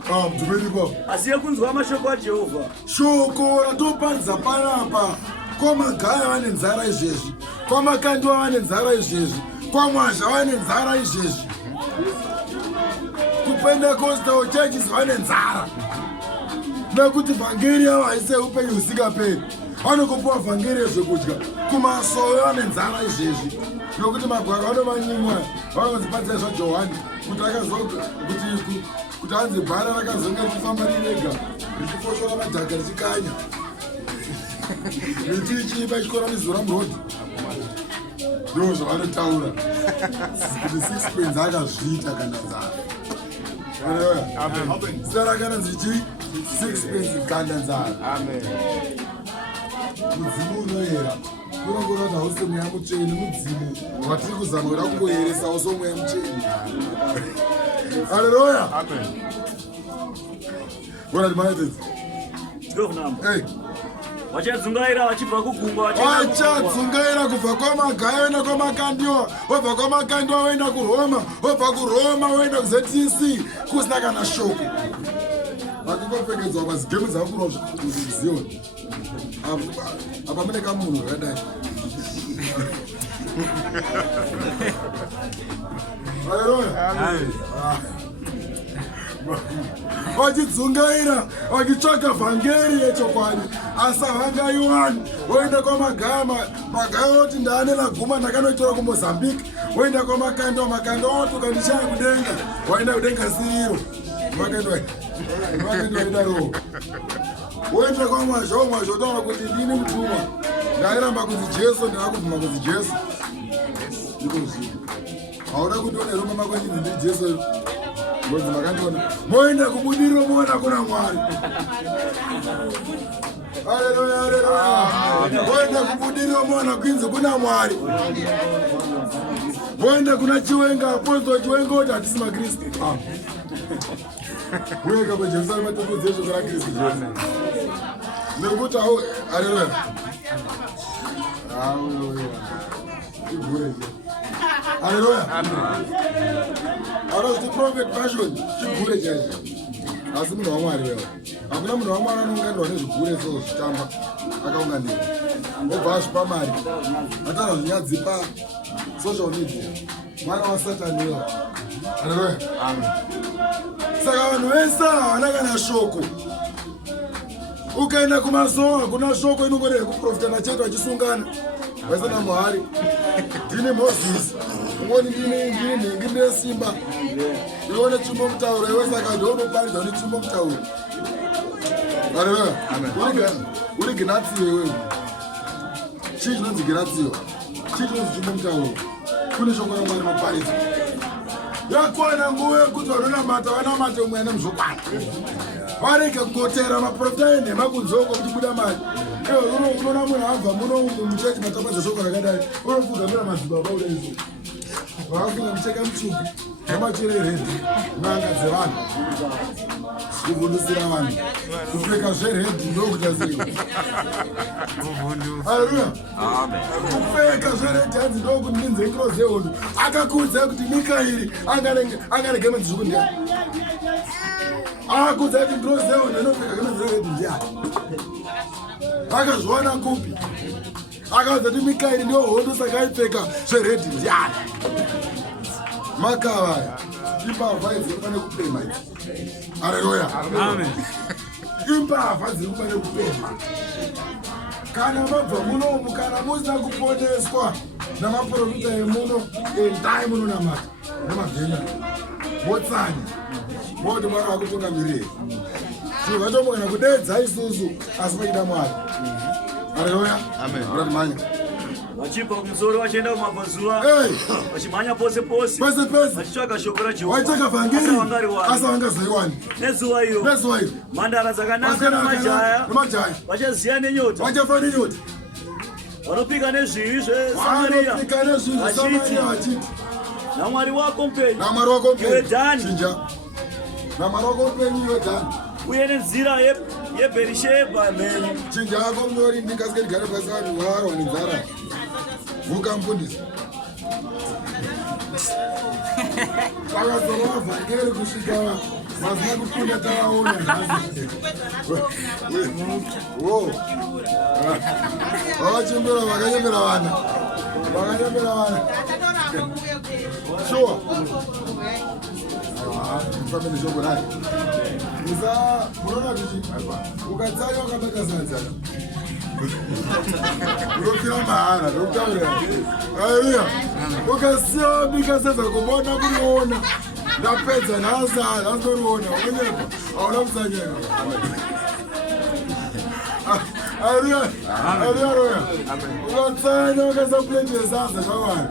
Asi yokunzwa mashoko aJehovha. Shoko ratoparidza panapa kwamagaya vane nzara izvezvi, kwamakandwa vane nzara izvezvi, kwamwazha vane nzara izvezvi, kuPentecostal churches vane nzara. Nekuti vhangeri yavo haisi upenyu husingaperi. Vanokupuwa vhangeri yezvekudya. Kumasowe vane nzara izvezvi. Nokuti magwaro vanovanyimwa vanozipatsira zvaJohani kuti anzi bhara rakazonga richifamba rirega richifoshora madhaka richikanya richichiipa chikora mizora murodhi. Ndo zvavanotaura kuti 6 pence akazviita kana nzara. Sara kana zichi 6 pence kanda nzara. Mudzimu unoyera kurongora kuti hausi mweya mutsveni. Mudzimu watiri kuzama kuda kungoyeresawo somweya mutsveni. Haleluya. Bora limaite. Sio kunamba. Hey. Wachadzungaira wachibva kugungwa wachadzungaira kubva kwamagayo waenda kwamakandiwa wabva kwamakandiwa waenda kuRoma wabva kuRoma waenda kuZTC kusina kana shoko vakingopfekedzwa mazigemu dzavakura Zioni apa mune kamunhu wakadai haleluya wachidzungaira wachitsvaga vhangeri yechokwadi asi havangaiwani woenda kwamagama magayo oti ndaanela guma ndakanoitora kuMozambique woenda kwamakandiwa makandiwa oti ukandichaya kudenga waenda kudenga siriro makandiwa idaro woenda kwamazho mazho taura kuti ndini mutumwa ndairamba kunzi Jesu ndakakubvuma kunzi Jesu ndikozi hauda kuti one Roma makwandini ndiri Jesu ngozi makandiona moenda kubudiriro moona kuna Mwari haleluya haleluya moenda kubudiriro moona kwinzi kuna Mwari moenda kuna Chiwenga apostol Chiwenga oti hatisi maKristu weka kuJerusalema tokudzezo kuna Kristu Jesu nekuti haleluya haleluya the prophet version chigure chaizvo asi munhu waMwari wewe hakuna munhu waMwari anounganirwa nezvigure so zvitamba akaunganirwa obva azvipa mari atara zvinyadzi social media mwana waSatani wewe haleluya saka vanhu vese havana kana shoko ukaenda kumazoa hakuna shoko inongoreva kuprofita chete vachisungana vaisa naMwari ndini Moses ungoni ndini nhengi nesimba ione chimbo mutauro iwe saka ndounoparidza une chimbo mutauro haleluya uri Gnatio iwewe chii chinonzi Gnatio chii chinonzi chimbo mutauro kune shoko raMwari noparidza yakwana nguva yekuti vanonamata vanamate umwe ane muzvokwana varege kungotera maprofita enhema kunzoko kuti buda mari unoona munhu abva muno muchechi matapadza shoko rakadai unofugamira madzibaba udaiso vakafunga mucheka mutsvuku namachereredi n'anga dzevanhu kuvhundusira vanhu kupfeka zveredhi ndokuta sei haleluya kupfeka zveredhi hanzi ndokuti ndinzengiro zehondo akakuudza kuti Mikairi angarege madzvuku ndiani akudza kuti ndiro zehondo inopfeka geme zveredhi ndiani akazviwana kupi akaudza kuti Mikairi ndiyo hondo saka aipfeka zveredhi ndiani makavaya imbavha idzi kufane kupema idzi haleluya imbavha dziri kufane kupema kana mabva munomu kana musina kuponeswa namaprofita emuno endai munonamata nemavhenya motsanya moti Mwari wakutungamirei zvinhu zvatombogana kudedza isusu asi vachida Mwari haleluya uratimanya vachibva kumusoro vachienda kumabvazuva vachimhanya pose pose vachitsvaga shoko raJehovha vhangeri asi vangazoiwani nezuva iro mhandara dzakanaka namajaya vachaziya nenyota vachafa nenyota vanopika nezvivi zveSamaria vachiti naMwari wako mupenyu iwe Dhani naMwari wako mupenyu iwe Dhani uye nenzira yeBherishebha mhenyu chinja yako munyori ndingasindigare pasi vanhu varwa nenzara vuka mufundisi vakazorwa vhangeri kusvika mazina kukunda tavaona vavachimbira vakanyembera vana shuwa family shoko rai isa munoona kuti ukatsanya wakabata sadza unofira mahara ndokutaurira haleluya ukasiya wabika sadza kumona kuriona ndapedza nhasi ndoriona unonyepa hauna kusanyeka haleluya haleluya ukatsanya ukaisa plate yesadza kwavari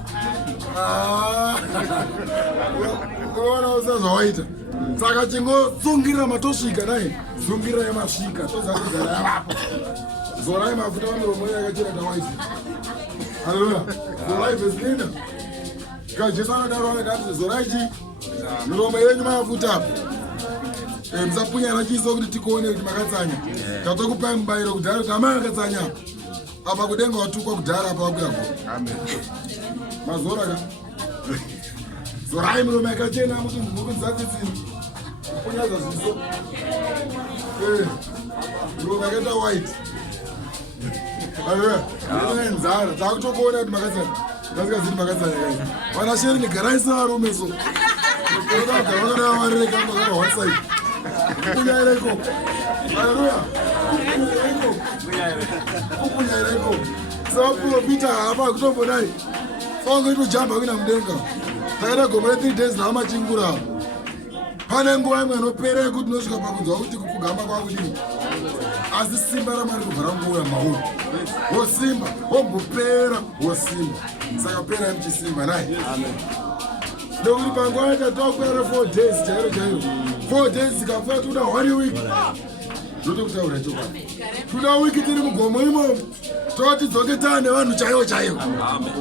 unoona usazvawaita saka chingotsungirira matosvika nai zungirira yamasvika tozakuzara yavapo zorai mafuta vamiromo yakachira tawaiti haleluya zorai vhesina ka Jesu anodaro akati zorai chi miromo yenyu mafuta musapunyana chiso kuti tikuone kuti makatsanya. Tatokupai mubairo kudhara kuti amai akatsanya. Apa kudenga watukwa kudhara apa wakuya go. Amen. Mazora ka. Zorai murume akachena muti mukunzatitsini. Kunyaza ziso. Murume akaita white. Alright. Nzara takutokuona kuti makatsanya. Ndazikaziti makatsanya kai. Wana sheri ni garaisa arume so. Wakana warire kama kana WhatsApp. Kunyaireko. Haleluya. Kunyaireko. Sababu Peter hapa kutombonai. Fongo ito jamba kuna mdenga. Takada gomera 3 days na amachingura. Pane nguwa imwe inopera kuti nosvika pakunzwa kuti kugamba kwangu ndini. Asi simba ramari kubvara nguwa mauri. Wosimba, wombopera, wosimba. Saka pera mchisimba nai. Amen. Ndokuti panguva yatatokwera 4 days chairo. 4 days zikafika tuda 1 week. Ndotokutaura chokwadi. Tuda wiki tiri mugomo imomo. Toti dzoketana nevanhu chaivo. Amen.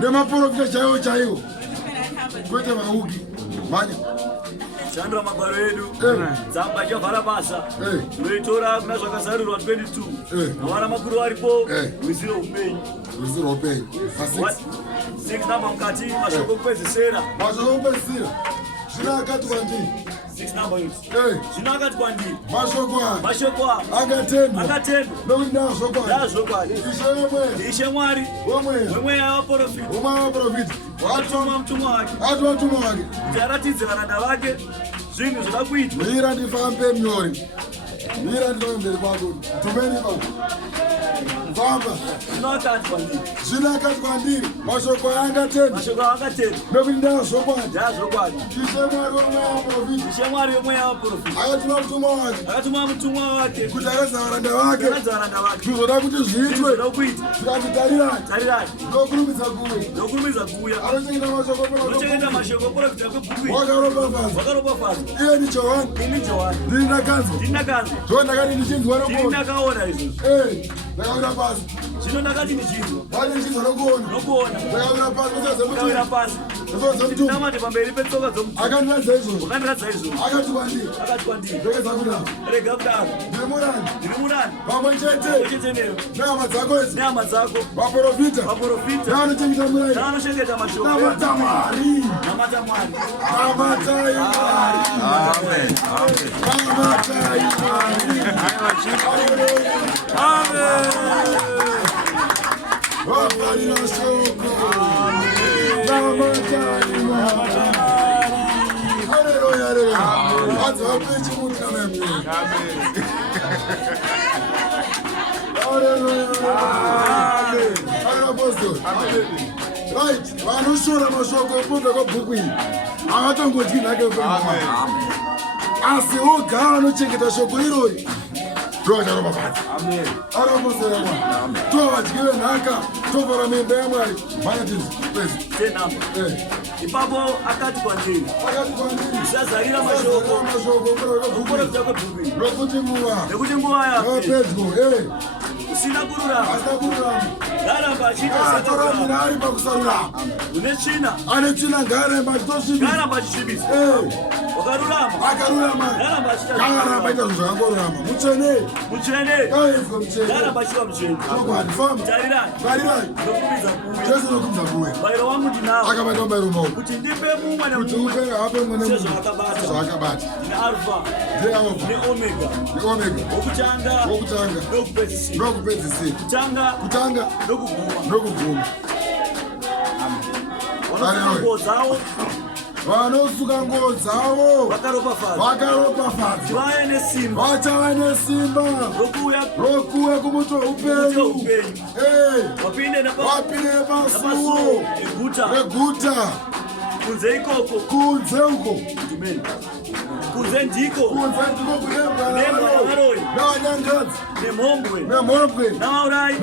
Nemaprofita chaivo. Kwete vauki. Manya. Chandra magwaro edu. Zamba chavhara basa. Noitora kuna zvakazarirwa 22. Nawana makuru varipo. Rwiziro upenyu. 6 namba mukati mashoko kupedzisira. Zvina akati kwandiri. 6 namba yoti. Zvina akati kwandiri. Mashoko angatendwa. Nokuti ndazvokwadi. Ishe Mwari. Wemweya waprofita. Watuma mtumwa wake. Kuti aratidze varanda vake zvinhu zvoda kuitwa. Mira ndifambe mnyori. Mira ndifambe kwako. Tumeni baba. Famba. Zvina akati kwandiri. Mashoko angatendwa. Nokuti ndazvokwadi. Ishe Mwari wemweya waprofita. Akatuma mtumwa wake. Kuti aratidze varanda vake. Zvoda kuti zviitwe. Zvikati tarirani. Ndokurumidza kuuya. Anochengeta mashoko profita kwebhuku. Wakaropafadzwa. Iye ni Johani. Ndini ndakanzwa. Zvona ndakati ndichinzwa nokuona. Ndini ndakaona izvozvo. Ndakawira pasi. Zvino ndakati ndichinzwa. Ndichinzwa nokuona. Ndakawira pasi. Ndinamate pamberi petsoka dzomutumwa. Akandiradza izvozvo. Akati kwandiri. Rega kudaro. Ndiri murani. Pamwe chete newe. Nehama dzako. Vaprofita. Naanochengeta mashoko. Namata Mwari. Namatai Mwari. Amen. Wafarira shoko. Namatai Mwari. Haleluya. Adzi wapechi mutu kana mwe. Amen. Right, vanoshora mashoko ekubva kwebhuku iri havatongotyi nhake kwemwari, asi ogara vanochengeta shoko irori ndovacharopafadza. Aropasera Mwari, tovadyiwe nhaka, tovhara mimba yaMwari. Ipapo akati kwandiri, usazarira mashoko okuprofita kwebhuku iri, nekuti nguva yapedyo. Usina kururama. Ngaramba achita sakurama. Ari pakusarurama. Une tsvina. Ane tsvina ngaramba achitosvibisa. Ngaramba achisvibisa. Akarurama. Ngaramba achita. Ngaramba aita zvinhu zvakangorurama. Mutsvene. Ngaramba achiva mutsvene. Chokwadi, famba. Tarirani. Ndokumidza kuuya. Jesu ndokumidza kuuya. Mubayiro wangu ndinawo. Akabaita mubayiro maoko. Kuti ndipe mumwe nemumwe. Kuti upe ape mumwe nemumwe. Zvakabata. Ndine Alpha. Neomega. Wokutanga. Ndokupedzisira. Kutanga nokuguma. Vanosuka nguo dzavo vakaropafadza vachava nesimba rokuuya kumuto upenyu. Vapinde nepasuo reguta. Kunze ikoko. Kunze ndiko nevanyangadzi nemhombwe navaurayi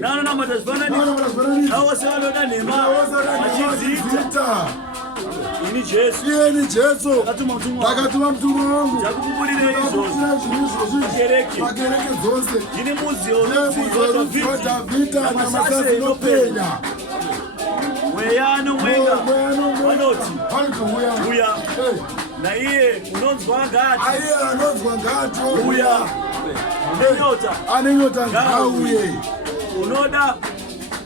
navanonamata zvifananidzo navose vanoda nhema vachidzidza. Iye ni Jesu akatuma mtumwa wangu ndakupupurire izvozvo pakereke dzose ndine muzi waDhavhidhi namasazi inopenya. Mweya anomwenga vanoti uya. na iye unonzwa ngati aiye anonzwa ngati uya nenyota anenyota ngauye unoda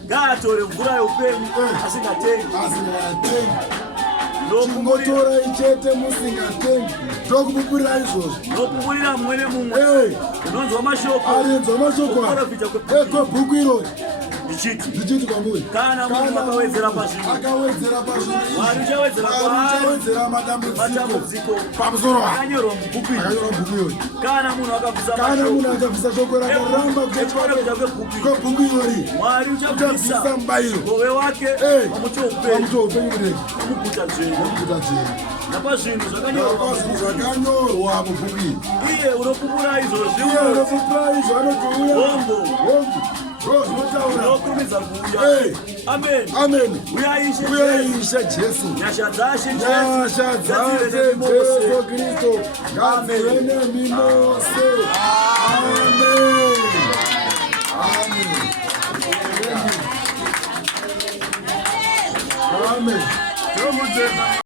ngatore mvura yeupenyu asingatengi chingotora ichete musingatengi ndokupupurira izvozvo nopupurira mumwe nemumwe unonzwa mashoko arinzwa mashoko ekwebhuku irori ndichiti kwamuri kana munhu akawedzera pazvinhu Mwari uchawedzera matambudziko pamusoro akanyorwa mubhuku irori kana munhu akabvisa shoko rakaramba kwebhuku irori Mwari uchabvisa mubayiro mugove wake pamuchoupenyu nomuguta dzvene napazvinhu zvakanyorwa mubhuku iri iye unopupura izvozvi anoti hombo zvinotaura kuuya amen uyaishe Jesu nyasha dzashe Jesu Kristo ngadzive nemi mose. Amen.